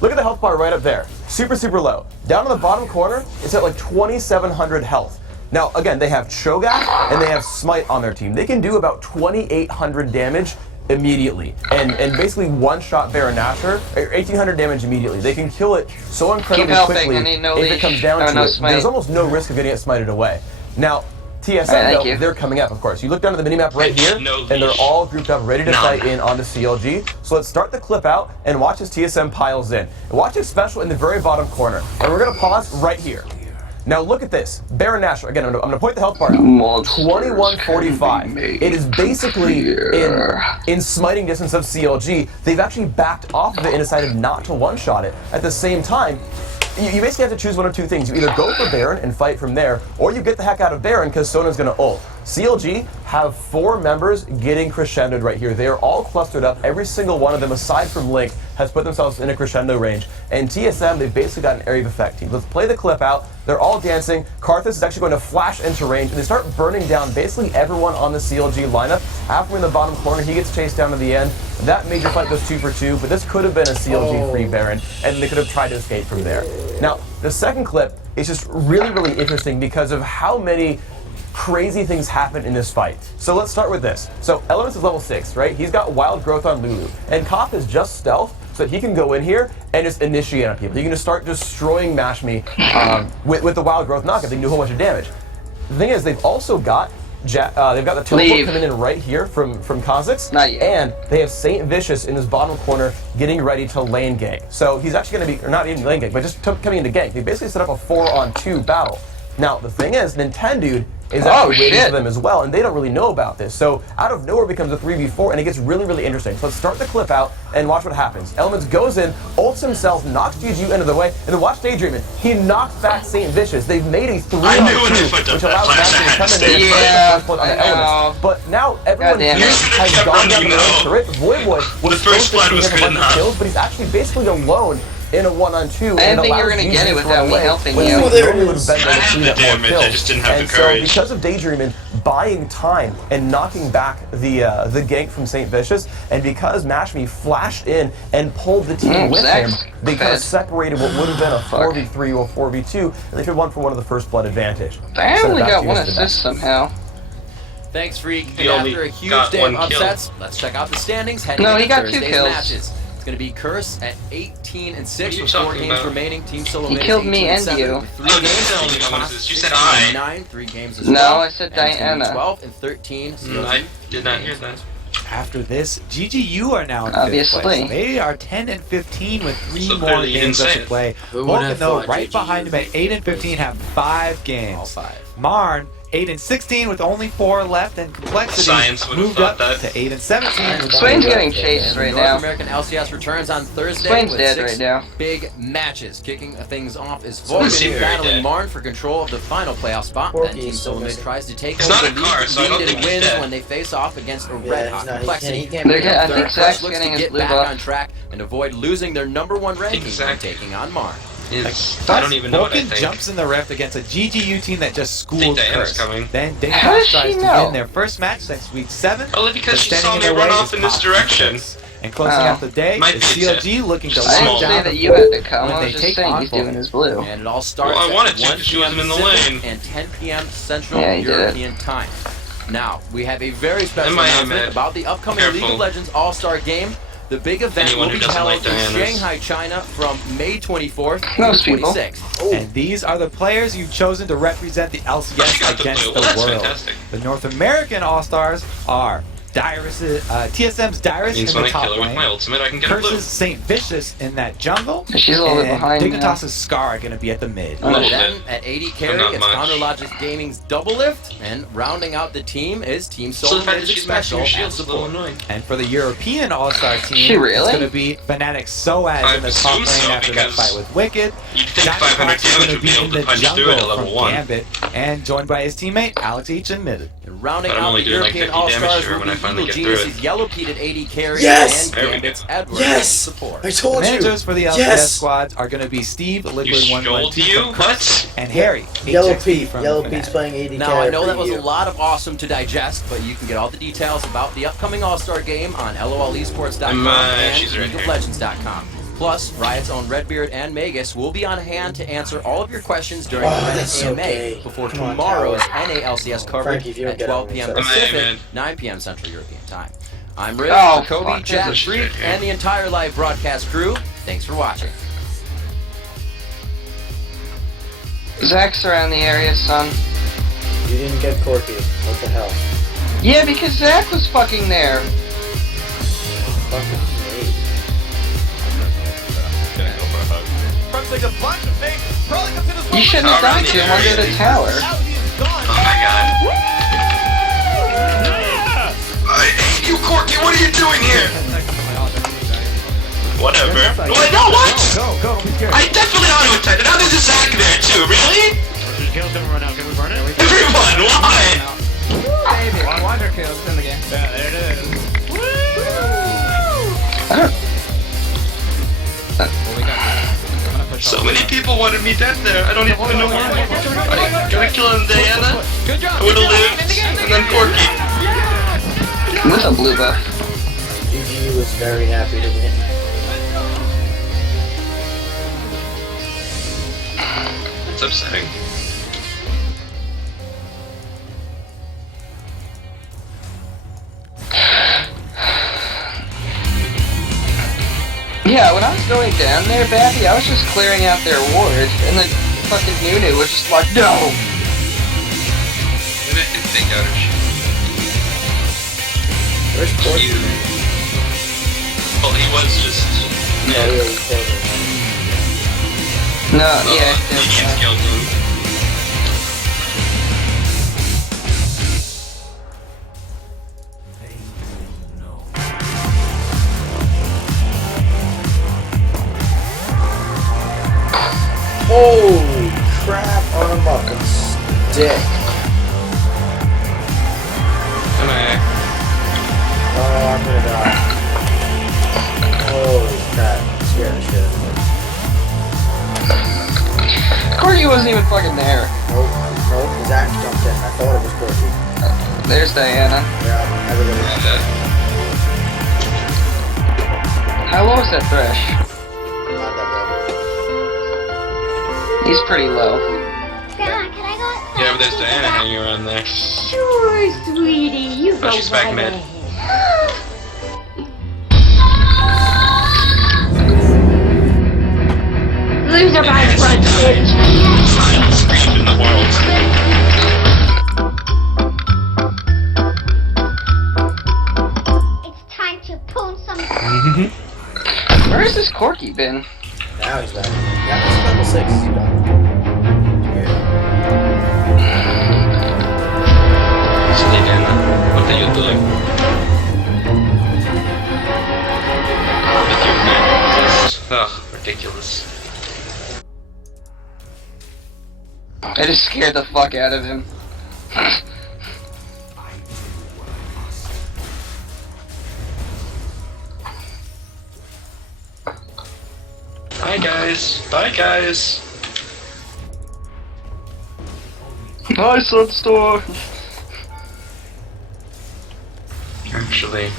look at the health bar right up there. Super, super low. Down in the bottom corner, it's at like 2,700 health. Now, again, they have Cho'Gath and they have Smite on their team. They can do about 2,800 damage immediately. And basically one-shot Baron Nashor, or 1,800 damage immediately. They can kill it so incredibly helping, quickly I need no if it leash. comes down Oh, to no it. smite. There's almost no risk of getting it smited away. Now, TSM, thank though, you. they're coming up, of course. You look down at the minimap right here, No and they're leash. all grouped up, ready to None. fight in onto CLG. So let's start the clip out and watch as TSM piles in. And watch his special in the very bottom corner. And we're going to pause right here. Now look at this. Baron Nashor, again, I'm going to point the health bar out. Monsters 2145. can be made It is basically clear. in smiting distance of CLG. They've actually backed off of it and decided not to one-shot it. At the same time, you basically have to choose one of two things. You either go for Baron and fight from there, or you get the heck out of Baron because Sona's going to ult. CLG have 4 members getting crescendoed right here. They are all clustered up. Every single one of them, aside from Link, has put themselves in a crescendo range. And TSM, they've basically got an area of effect team. Let's play the clip out. They're all dancing. Karthus is actually going to flash into range, and they start burning down basically everyone on the CLG lineup. After in the bottom corner, he gets chased down to the end. That major fight goes 2 for 2, but this could have been a CLG free Baron, and they could have tried to escape from there. Now, the second clip is just really, really interesting because of how many crazy things happen in this fight. So let's start with this. So Elements is level 6, right? He's got Wild Growth on Lulu, and Koth is just Stealth, so that he can go in here and just initiate on people. He can just start destroying Mash Me with the Wild Growth knockup. They can do a whole bunch of damage. The thing is, they've also got they've got the teleport coming in right here from Kha'Zix, and they have Saint Vicious in his bottom corner getting ready to lane gank. So he's actually going to be, or not even lane gank, but just coming into gank. They basically set up a 4-on-2 battle. Now, the thing is, Nintendude is actually waiting for them as well, and they don't really know about this. So out of nowhere becomes a 3v4, and it gets really, really interesting. So let's start the clip out and watch what happens. Elements goes in, ults himself, knocks GGU into the way, and then watch Daydreaming. He knocks back Saint Vicious. They've made a 3-on-2, which allows Mash to come in there and on the Elements. But now everyone here has gone down their own turret. Void was supposed to see him a bunch of kills, but he's actually basically alone in a 1-on-2. I didn't think you were going to get it without me helping you. There it is. I had the damage, I just didn't have the courage. So because of Daydreaming buying time and knocking back the gank from Saint Vicious, and because Mash Me flashed in and pulled the team with him, they kind of separated what would have been a 4v3 or 4v2, and they could have won for one of the first blood advantage. I only got one assist somehow. Thanks, Freak. And after a huge day of upsets, let's check out the standings heading into Thursday's matches. It's going to be Curse at 18-6 with 4 games remaining. Team Solo He killed me and you. 3 games. You said I. 9, 3 games as no, well. I said Diana. 12 and 13. I did not hear that. After this, GGU are now in 5th place. They are 10-15 with 3 more games left to play. Vulcan, though, right behind them at 8-15, have 5 games. All 5. Marn, 8-16 with only 4 left, and Complexity moved up to 8-17. Swain's getting chased right now. North American LCS returns on Thursday Swain's with dead 6 right now. big matches. Kicking things off is Vulcan battling Marn for control of the final playoff spot. Then Team Solo Mid tries to take over the lead and wins when they face off against a red-hot Complexity. I think Zach's looks getting to his get blue back buff on track and avoid losing their #1 ranking when taking on Marn. I don't even know what I think. Jumps in the rift against a GGU team that just schooled Curse. Then Dignitas tries to win their first match since week 7. Only because she saw me run off in this direction. And closing out the day is CLG looking to lock down that you had to come. when I they was just take saying on he's doing his blue. And it all starts I wanted at to 1 because she was p.m. in the Pacific lane. and 10 p.m. Central Yeah, he did European time. Now, we have a very special announcement about the upcoming League of Legends All-Star Game. The big event will be held in Shanghai, China from May 24th to 26th. And these are the players you've chosen to represent the LCS against the world. Fantastic. The North American All-Stars are TSM's Dyrus in the top lane, my ultimate, I can get a blue. Curse's Saint Vicious in that jungle, She's a little bit behind Dignitas' Scar are going to be at the mid. Then at 80 carry, it's Counterlogic Gaming's Double Lift, and rounding out the team is Team Solo Mid's Special and Support. And for the European All-Star team, it's going to be Fnatic Soaz in the top lane after that fight with Wicked. Johnny is going to be in the jungle from Gambit, and joined by his teammate Alex H in mid. And rounding out the European All-Stars will be Eagle Genius' Yellow Pete at 80 carry and Gambit's Edward at support. I told you! Managers for the LCS squads are going to be Steve, Liquid 112 from Curse, and Harry, Yellow HXP Pete. from Yellow Fnatic. Pete's playing 80 Now, I know that was a lot of awesome to digest, but you can get all the details about the upcoming All-Star Game on LOLesports.com and LeagueofLegends.com. Plus, Riot's own Redbeard and Magus will be on hand to answer all of your questions during the Reddit AMA before tomorrow's NALCS coverage at 12 p.m. Pacific, 9 p.m. Central European Time. I'm Rick, Kobe, Jack, Freak, and the entire live broadcast crew. Thanks for watching. Zach's around the area, son. You didn't get Corky. What the hell? Yeah, because Zach was fucking there. Fucking me. You shouldn't have gone to him under the tower. Oh my god. I hate you, Corky! What are you doing here? Whatever. Wait, no, what? Go, be scared. I definitely auto-attacked. Now there's a Zac there too, really? Everyone, why? Baby. One wonder kills in the game. Yeah, there it is. So many people wanted me dead there. I don't even know why. I gotta kill him, Diana. Good job. I would've lived. And then Corky. With a blue buff. GG was very happy to win. It's upsetting. Yeah, going down there, Babby? I was just clearing out their ward, and then fucking Nunu was just like, no! Maybe I can take out her shit. Where's Corky? Well, he was just... Yeah, he was killed. No, yeah. He killed him. Holy crap on a fucking stick. Come on. Oh, I'm gonna die. Holy crap. Scared the shit out of me. Corky wasn't even fucking there. Nope. Zach jumped in. I thought it was Corky. There's Diana. Yeah, everybody got that. How low is that Thresh? Not that low. He's pretty low. Grandma, can I go outside? Yeah, but there's Diana hanging around there. Sure, sweetie. You go she's back right mid. ahead. Loser by front, bitch. Finest scream in the world. It's time to pull some. Where has this Corky been? Now he's back. Yeah, this is level 6. He's back. Stay down. What are you doing? With your man. Ugh, ridiculous. I just scared the fuck out of him. Bye guys. Bye guys. Hi, Sunstorm. Actually.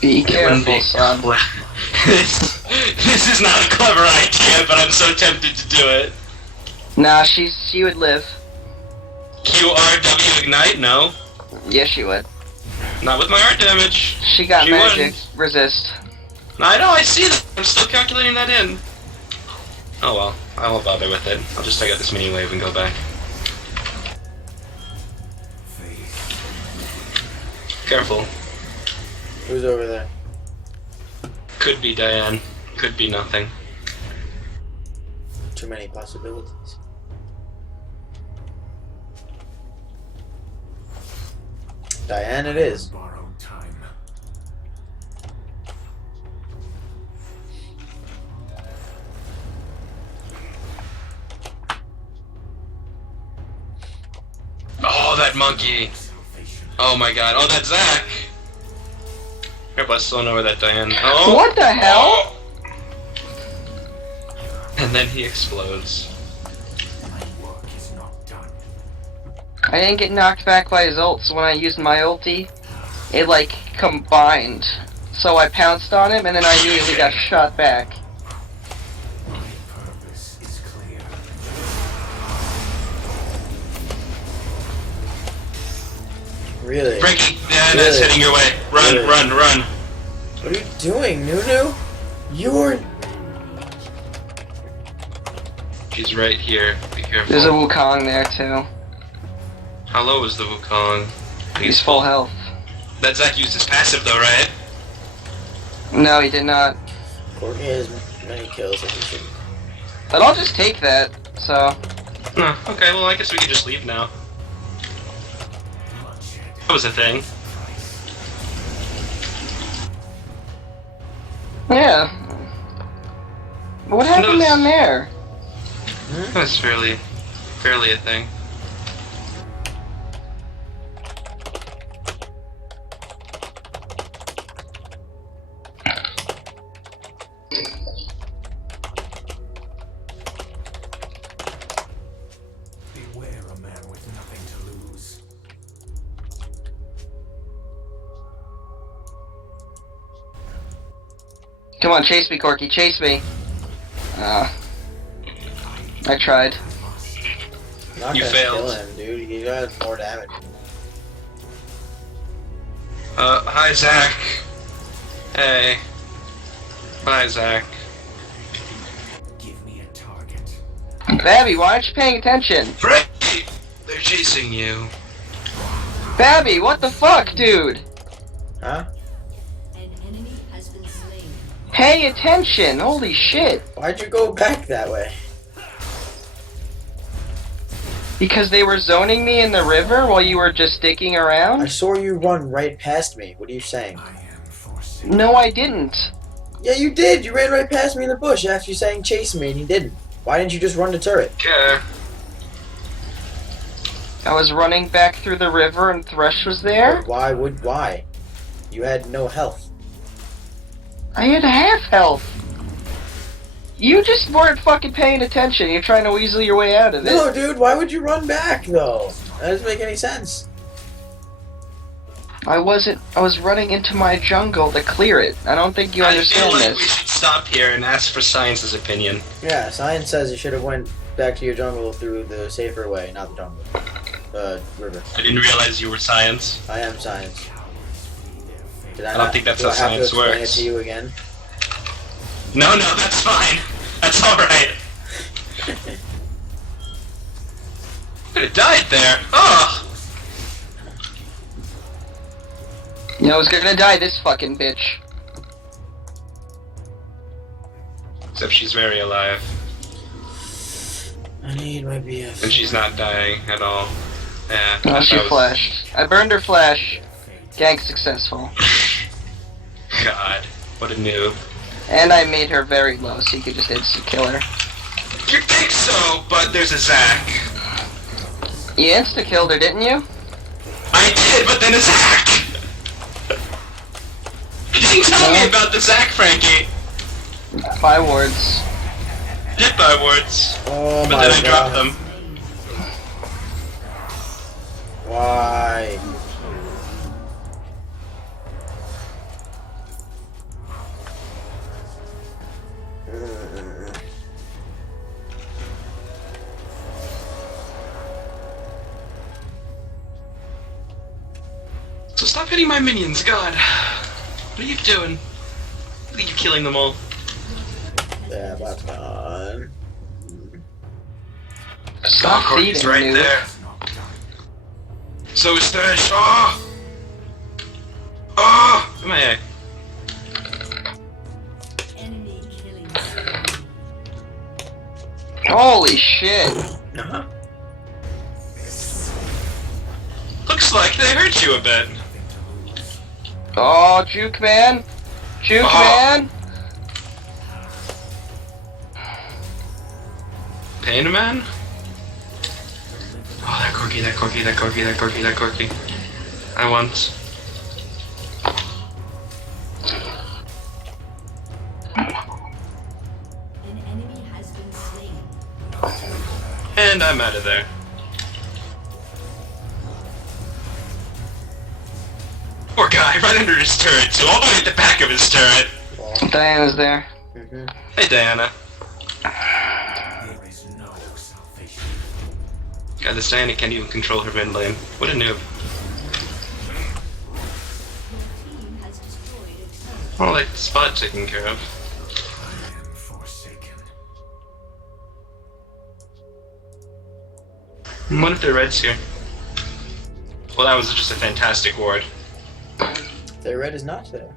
Be careful, son. This is not a clever idea, but I'm so tempted to do it. Nah, she would live. QRW Ignite? No. Yes, she would. Not with my art damage. She got magic. Wouldn't. Resist. I know, I see that. I'm still calculating that in. Oh well, I won't bother with it. I'll just take out this mini wave and go back. Careful. Who's over there? Could be Diane. Could be nothing. Too many possibilities. Diane it is. Oh, that monkey! Oh my god. Oh, that's Zach! Yep, I still know where that Diane. Oh! What the hell? And then he explodes. I didn't get knocked back by his ult, so when I used my ulti, it like combined. So I pounced on him, and then I immediately got shot back. Really? Frankie, Diana's heading your way. Run, Really? run. What are you doing, Nunu? You're... She's right here. Be careful. There's a Wukong there too. How low is the Wukong? He's full health. That Zach used his passive though, right? No, he did not. Courtney has many kills that he should... But I'll just take that, so... No, okay, well I guess we can just leave now. That was a thing. Yeah. What happened down there? That was fairly a thing. Beware a man with nothing to lose. Come on, chase me, Corky, chase me. I tried. Not You gonna failed. kill him, dude. You got more damage. Hi, Zach. Hey. Bye, Zach. Babby, why aren't you paying attention? Freddy! They're chasing you. Babby, what the fuck, dude? Huh? Pay attention! Holy shit! Why'd you go back that way? Because they were zoning me in the river while you were just sticking around? I saw you run right past me. What are you saying? No, I didn't. Yeah, you did. You ran right past me in the bush after you saying chase me, and you didn't. Why didn't you just run the turret? Okay. I was running back through the river and Thresh was there? But why? You had no health. I had half health. You just weren't fucking paying attention. You're trying to weasel your way out of it. No, dude, why would you run back, though? That doesn't make any sense. I was running into my jungle to clear it. I don't think you understand I feel like this. we should stop here and ask for Science's opinion. Yeah, science says you should have went back to your jungle through the safer way, not the jungle. River. I didn't realize you were Science. I am science. Did I don't think that's how science do I have to explain works. it to you again? No, that's fine. That's alright. Could have died there. Ugh! You know, I was gonna die this fucking bitch. Except she's very alive. I need my BF. And she's not dying at all. Yeah. No, she that was- flashed. I burned her flash. Gank successful. God, what a noob. And I made her very low so you could just insta-kill her. You think so, but there's a Zac. You insta-killed her, didn't you? I did, but then a Zac! You didn't tell me about the Zac, Frankie. 5 wards. Did 5 words. Oh but my then I dropped God. them. Why? So stop hitting my minions, God. What are you doing? I think you're killing them all. Yeah, that's fine. Stop Corky's feeding, right noob. there. So is Thresh. Oh! Oh! MIA. Holy shit. Looks like they hurt you a bit. Oh, Juke man. Juke man. Pain man? Oh, that Corky, that Corky, that Corky, that Corky, that Corky. I want. And I'm out of there. Poor guy, right under his turret, so all the way at the back of his turret. Diana's there. Hey, Diana. God, this Diana can't even control her mid lane. What a noob. More like the spot taken care of. What if the red's here? Well, that was just a fantastic ward. The red is not there.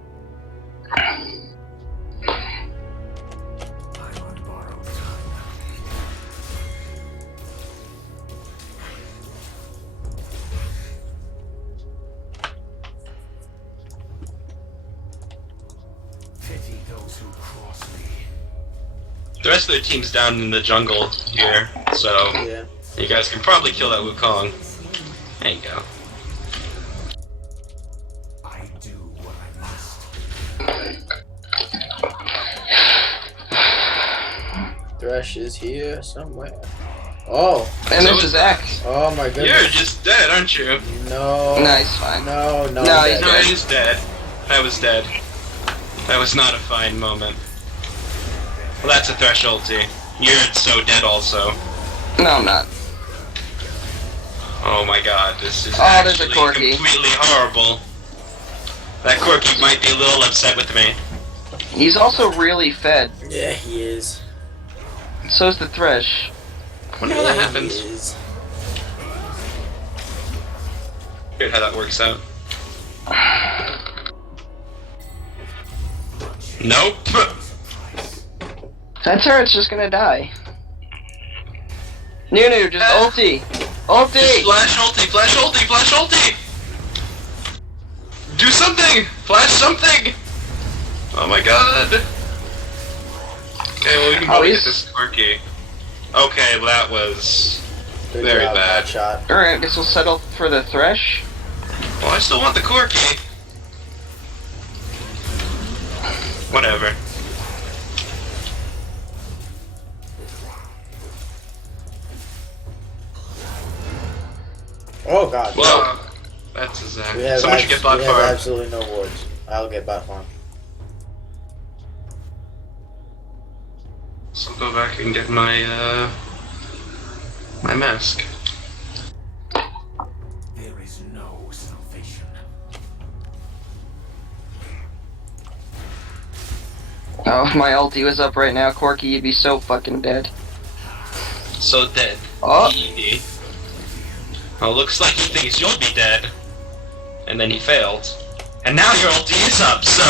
The rest of their team's down in the jungle here, so Yeah. you guys can probably kill that Wukong. There you go. Thresh is here somewhere. Oh. And this is Zach. Oh my goodness. You're just dead, aren't you? No. Nice, fine. No, no. No, dead. No, he's dead. I was dead. That was not a fine moment. Well, that's a Thresh ulti. You're so dead also. No, I'm not. Oh my god, this is Oh, there's a actually Corky. completely horrible. That Corky might be a little upset with me. He's also really fed. Yeah, he is. So's the Thresh. Wonder how that happens. Weird how that works out. Nope. That turret's just gonna die. Nunu, just ulti! Ulti! Just flash ulti, flash ulti, flash ulti! Do something! Flash something! Oh my god! Okay, well we can probably get this Corky. Okay, well that was very bad. Alright, guess we'll settle for the Thresh. Well, I still want the Corky. Whatever. Oh god. Well, that's exactly. Someone should get bot farm. We have absolutely no wards. I'll get bot farm. So I'll go back and get my my mask. There is no salvation. Oh, if my ulti was up right now, Corky, you'd be so fucking dead. So dead. Oh. Well, looks like he thinks you'll be dead. And then he failed. And now your ulti is up, so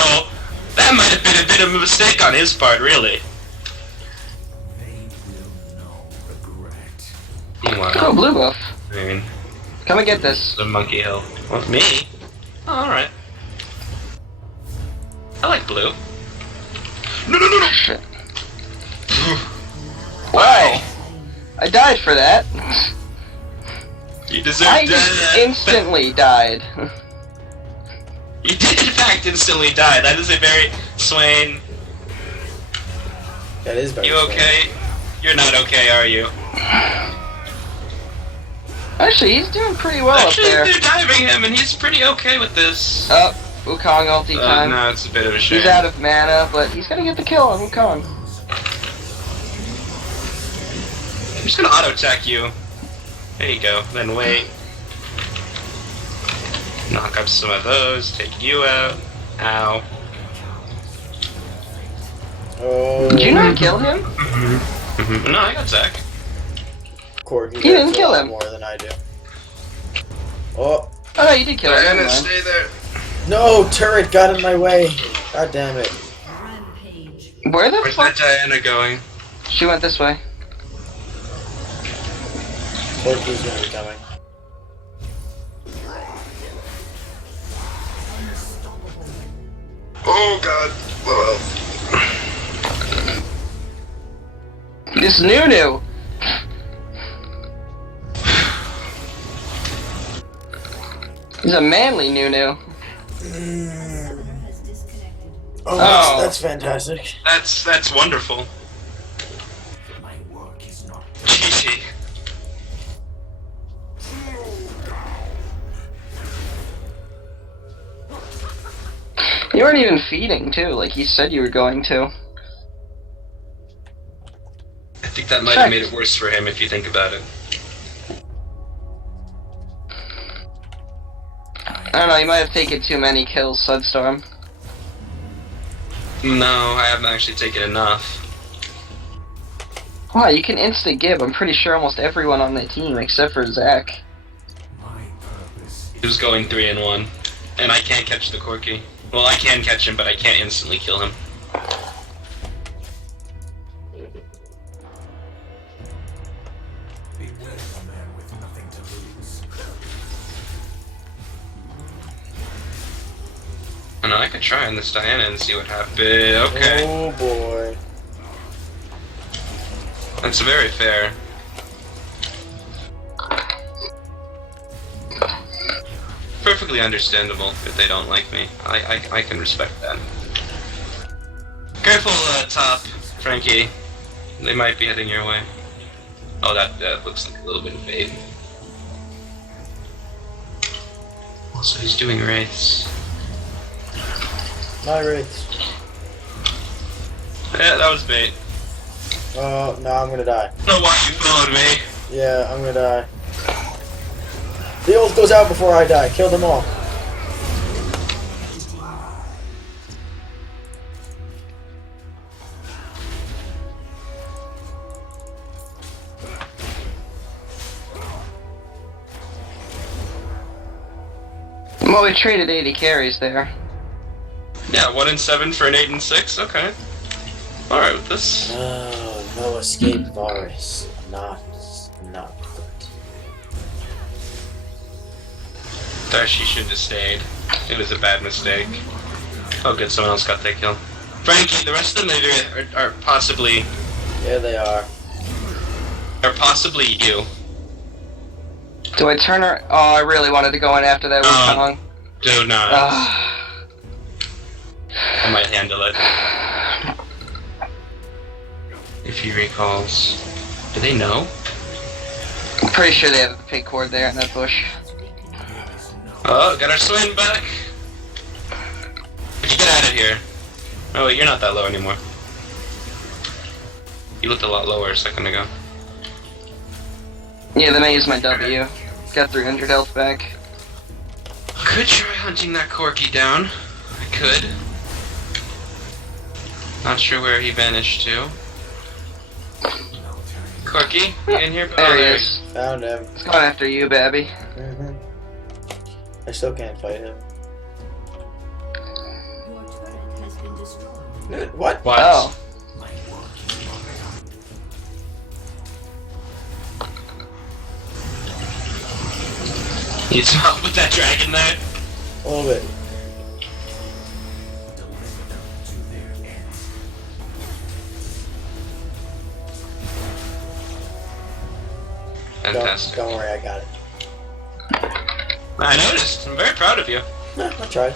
that might have been a bit of a mistake on his part, really. Meanwhile, Oh, blue buff. I mean, come and get this. The monkey hill. Well, me? Oh, alright. I like blue. No! Shit. Wow. I died for that. You deserve I death. just instantly died. You did in fact instantly die. That is a very Swain. That is very You okay? You're not okay, are you? Actually, he's doing pretty well Actually, up there. they're diving him, and he's pretty okay with this. Oh, Wukong ulti time. No, it's a bit of a shame. He's out of mana, but he's gonna get the kill on Wukong. I'm just gonna auto-attack you. There you go. Then wait. Knock up some of those. Take you out. Ow. Oh. Did you not kill him? No, I got Zach. Corky, You didn't kill him. more than I do. Oh. Oh no, you did kill him. Never mind. Stay there. No, turret got in my way. God damn it. Where the Where's fuck? that Diana going? She went this way. Corky's gonna be coming. Oh god. This Nunu. He's a manly Nunu. Oh, that's fantastic. That's wonderful. GG. You weren't even feeding too, like you said you were going to. I think that might have made it worse for him if you think about it. I don't know, you might have taken too many kills, Sudstorm. No, I haven't actually taken enough. Wow, you can insta-gib. I'm pretty sure almost everyone on the team except for Zach. He was going 3-1, and I can't catch the Corky. Well, I can catch him, but I can't instantly kill him. Oh no, I could try on this Diana and see what happens. Okay. Oh boy. That's very fair. Perfectly understandable if they don't like me. I can respect that. Careful, top, Frankie. They might be heading your way. Oh, that looks like a little bit of bait. Also, he's doing wraiths. My wraiths. Yeah, that was bait. Oh, no, I'm gonna die. I don't know why you followed me. Yeah, I'm gonna die. The ult goes out before I die. Kill them all. Well, we traded 80 carries there. Yeah, 1 and 7 for an 8 and 6. Okay. All right with this. No escape, Varus. Not good. Darcy should have stayed. It was a bad mistake. Oh, good. Someone else got that kill. Frankie, the rest of them are possibly. Yeah, they are. Are possibly you. Do I turn her? Oh, I really wanted to go in after that Wukong. Do not. I might handle it. If he recalls. Do they know? I'm pretty sure they have a pig cord there in that bush. Oh, got our Swain back. You get out of here. Oh, wait, you're not that low anymore. You looked a lot lower a second ago. Yeah, then I used my W. Got 300 health back. Could try hunting that Corky down. I could. Not sure where he vanished to. Corky, you in here? There he is. Found him. He's going after you, Babby. I still can't fight him. What? Oh. Need some help with that dragon there? A little bit. Fantastic. Don't worry, I got it. I noticed. I'm very proud of you. No, I tried.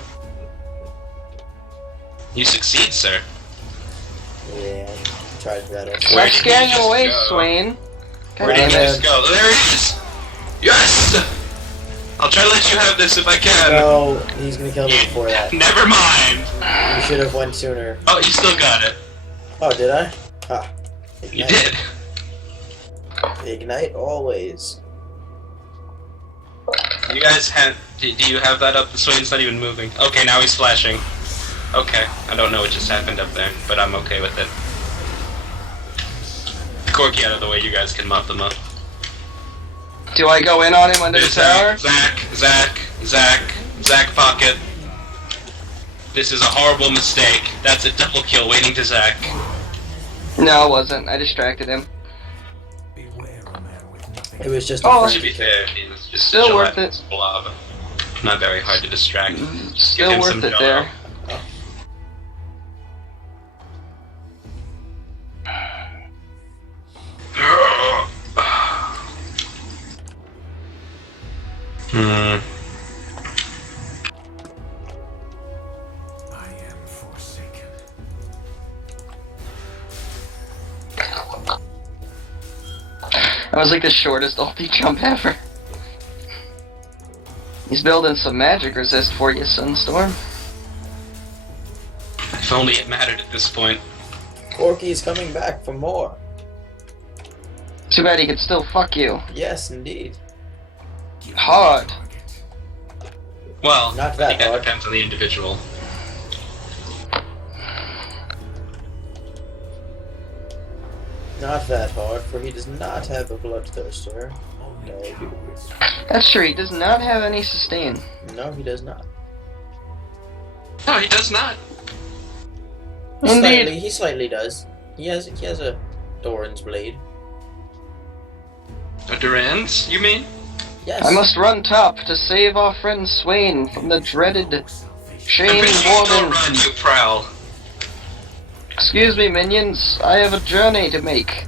You succeed, sir. Yeah, I tried that. Stop scaring him away, Swain. God Where did damn you it. just go? There he is! Yes! I'll try to let you have this if I can. No, he's gonna kill me before that. Never mind. You should have went sooner. Oh, you still got it. Oh, did I? Ah. Ignite. You did. Ignite always. You guys have. Do you have that up? The Swain's not even moving. Okay, now he's flashing. Okay, I don't know what just happened up there, but I'm okay with it. Corky out of the way, you guys can mop them up. Do I go in on him under the tower? Zach pocket. This is a horrible mistake. That's a double kill waiting to Zach. No, it wasn't. I distracted him. It was just Oh, To be fair, it's just still a worth it. blob. Not very hard to distract. Still Give him worth some it dough. there. Hmm. That was like the shortest ulti jump ever. He's building some magic resist for you, Sunstorm. If only it mattered at this point. Corky's coming back for more. Too bad he could still fuck you. Yes, indeed. Hard. Well, Not I that think that hard. depends on the individual. Not that hard, for he does not have a bloodthirster. No, That's true, he does not have any sustain. no, he does not. No, he does not. Indeed. He slightly does. He has a Doran's blade. A Durand's, you mean? Yes. I must run top to save our friend Swain from the dreaded I Shane bet you don't Warden. run, you prowl. Excuse me, minions. I have a journey to make.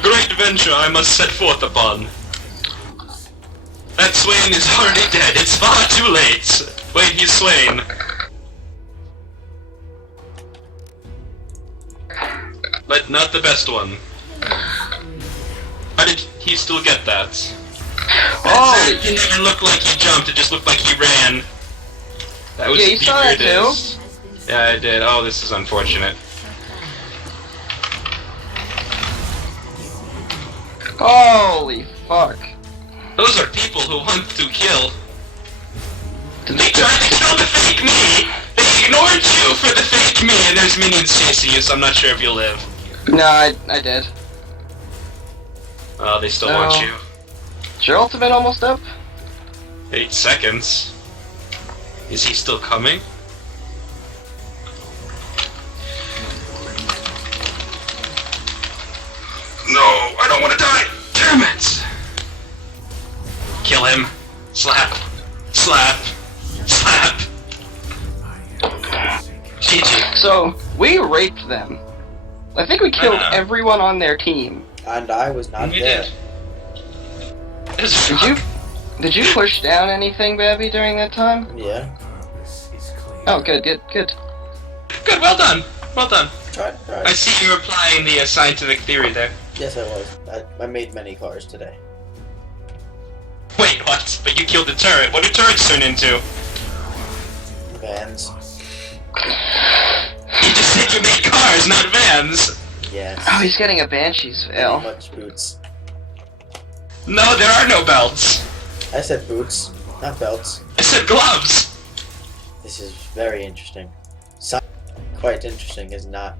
Great venture I must set forth upon. That Swain is already dead. It's far too late. Wait, he's Swain. But not the best one. How did he still get that? Oh! It didn't even look like he jumped, it just looked like he ran. That was Yeah, you the saw that weirdest. Yeah, I did. Oh, this is unfortunate. Holy fuck. Those are people who want to kill. They tried to kill the fake me! They ignored you for the fake me, and there's minions chasing you, so I'm not sure if you'll live. No, I did. Oh, they still No. want you. Is your ultimate almost up? 8 seconds. Is he still coming? No, I don't want to die! Damn it! Kill him. Slap. Slap. Slap. GG. So, we raped them. I think we killed everyone on their team. And I was not there. Did you push down anything, Babby, during that time? Yeah. Oh, good, good, good. Good, well done. Well done. Right. I see you applying the scientific theory there. Yes, I was. I made many cars today. Wait, what? But you killed the turret. What do turrets turn into? Vans. You just said you made cars, not vans. Yes. Oh, he's getting a Banshee's veil. Pretty much boots. No, there are no belts. I said boots, not belts. I said gloves. This is very interesting. Quite interesting, is not.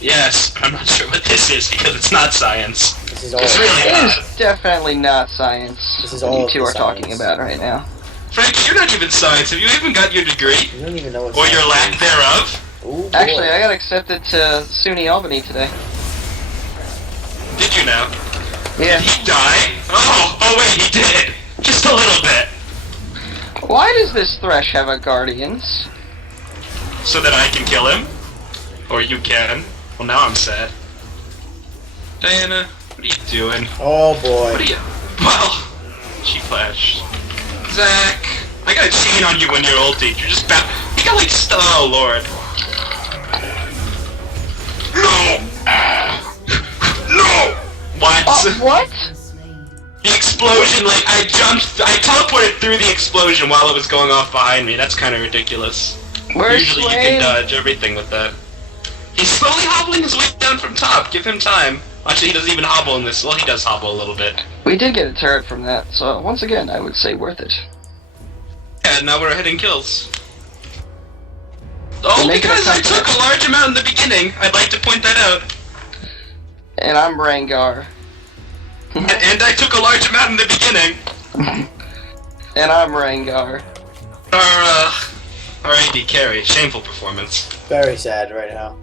Yes, I'm not sure what this is because it's not science. This is all. It's really It not. is definitely not science. This is what all you of two the are talking science. about right now. Frankie, you're not even science. Have you even got your degree? You don't even know what. Or your lack thereof? Ooh, Actually, I got accepted to SUNY Albany today. Did you now? Yeah. Did he die? Oh wait, he did. Just a little bit. Why does this Thresh have a Guardians? So that I can kill him? Or you can. Well, now I'm sad. Diana, what are you doing? Oh boy. What are you... Well, she flashed. Zach, I got a chain on you when you're ulti. You're just you got like oh lord. No! No! What? What? The explosion, like, I teleported through the explosion while it was going off behind me. That's kind of ridiculous. Usually you can dodge everything with that. He's slowly hobbling his way down from top. Give him time. Actually, he doesn't even hobble in this. Well, he does hobble a little bit. We did get a turret from that, so once again, I would say worth it. Yeah, now we're hitting kills. Oh, because I took a large amount in the beginning. I'd like to point that out. And I'm Rangar. And I took a large amount in the beginning. And I'm Rangar. Our AD carry. Shameful performance. Very sad right now.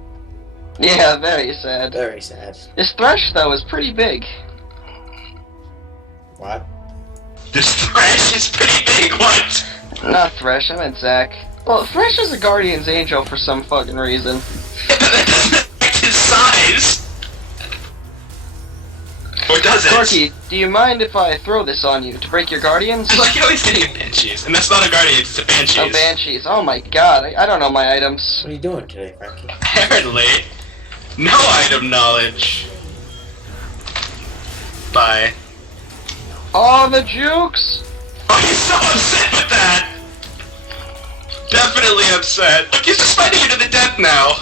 Yeah, very sad. Very sad. This Thresh, though, is pretty big. What? This Thresh is pretty big, what? Not Thresh, I meant Zach. Well, Thresh is a Guardian's Angel for some fucking reason. That doesn't affect his size! Or does it? Corky, do you mind if I throw this on you to break your Guardians? It's like you're always getting a Banshees, and that's not a Guardian, it's a Banshees. A Banshees, oh my god, I don't know my items. What are you doing today, Frankie? Apparently. No item knowledge. Bye. Oh, the jukes! Oh, he's so upset with that! Definitely upset. Look, he's just fighting you to the death now.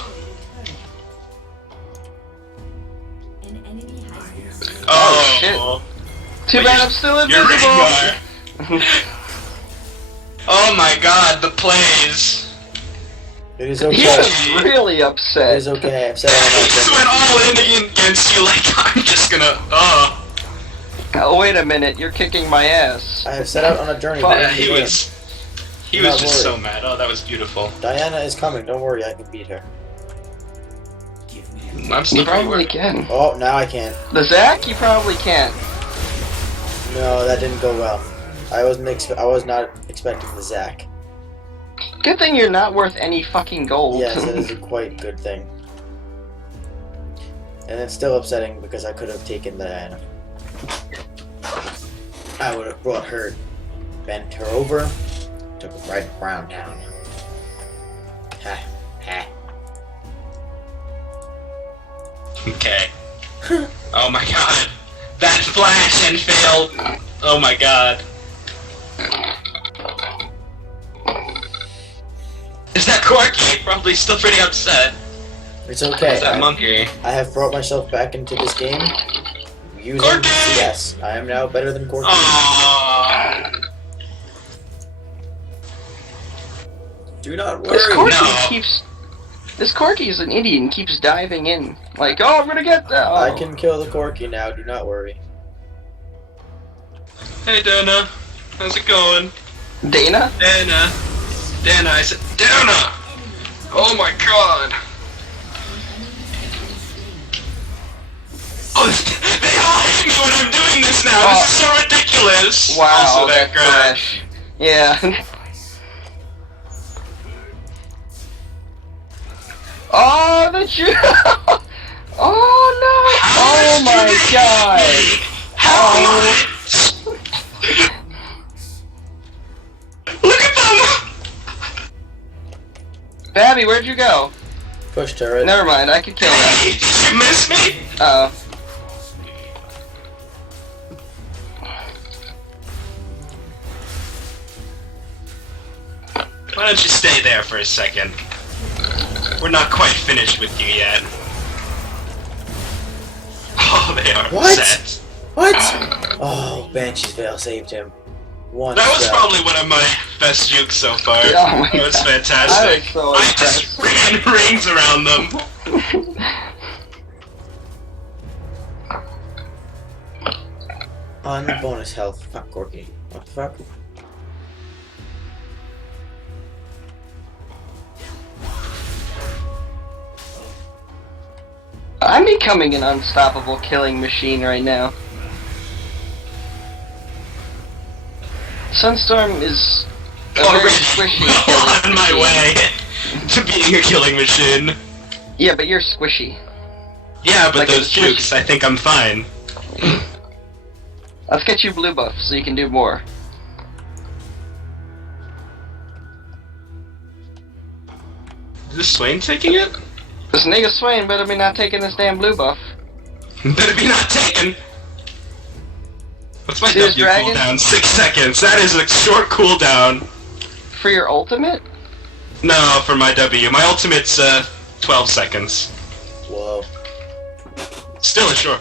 Oh, shit. Too bad I'm still invisible! Oh my god, the plays. It is okay. He's really upset. It is okay. I've said it He just went all in against you like I'm just gonna, Oh, wait a minute, you're kicking my ass. I have set out on a journey. Yeah, he was Not just so worried. mad. Oh, that was beautiful. Diana is coming. Don't worry, I can beat her. I'm still You pretty probably worried. can. Oh, now I can't. The Zach, you probably can't. No, that didn't go well. I was not expecting the Zac. Good thing you're not worth any fucking gold. Yes, that is a quite good thing. And it's still upsetting because I could have taken Diana. I would have brought her, bent her over, took her right around town. Ha, ha. Okay. Oh my god. That flash and failed. Oh my god. Is that Corky? Probably still pretty upset. It's okay. Is that monkey? I have brought myself back into this game using Corky! CS. I am now better than Corky. Aww. Do not This worry. Corky This Corky is an idiot and keeps diving in. Like, oh, I'm gonna get that. Oh. I can kill the Corky now. Do not worry. Hey, Dana. How's it going? Dana? Dana. Dana, I said, Dana! Oh my god. Oh, they all hate me when I'm doing this now. This is so ridiculous. Wow, Also that crash. Yeah. Oh, the joke! Oh no! Oh my god! Oh. Look at them! Babby, where'd you go? Push turret. Never mind, I could kill that. Did you miss me? Uh-oh. Why don't you stay there for a second? We're not quite finished with you yet. Oh, they are What? upset. What? Oh, Banshee's Veil saved him. That was probably one of my best jukes so far. Oh my That was God. fantastic. I was so I just ran rings around them. On bonus health. Fuck, Corky. What the fuck? I'm becoming an unstoppable killing machine right now. Sunstorm is a very squishy killing on my machine. way to being a killing machine. Yeah, but you're squishy. Yeah, but Like those a squishy. jukes, I think I'm fine. Let's get you blue buff so you can do more. Is this Swain taking it? This nigga Swain better be not taking this damn blue buff. Better be not taken. What's my See this W dragon? cooldown? 6 seconds. That is a short cooldown. For your ultimate? No, for my W. My ultimate's 12 seconds. Whoa. Still a short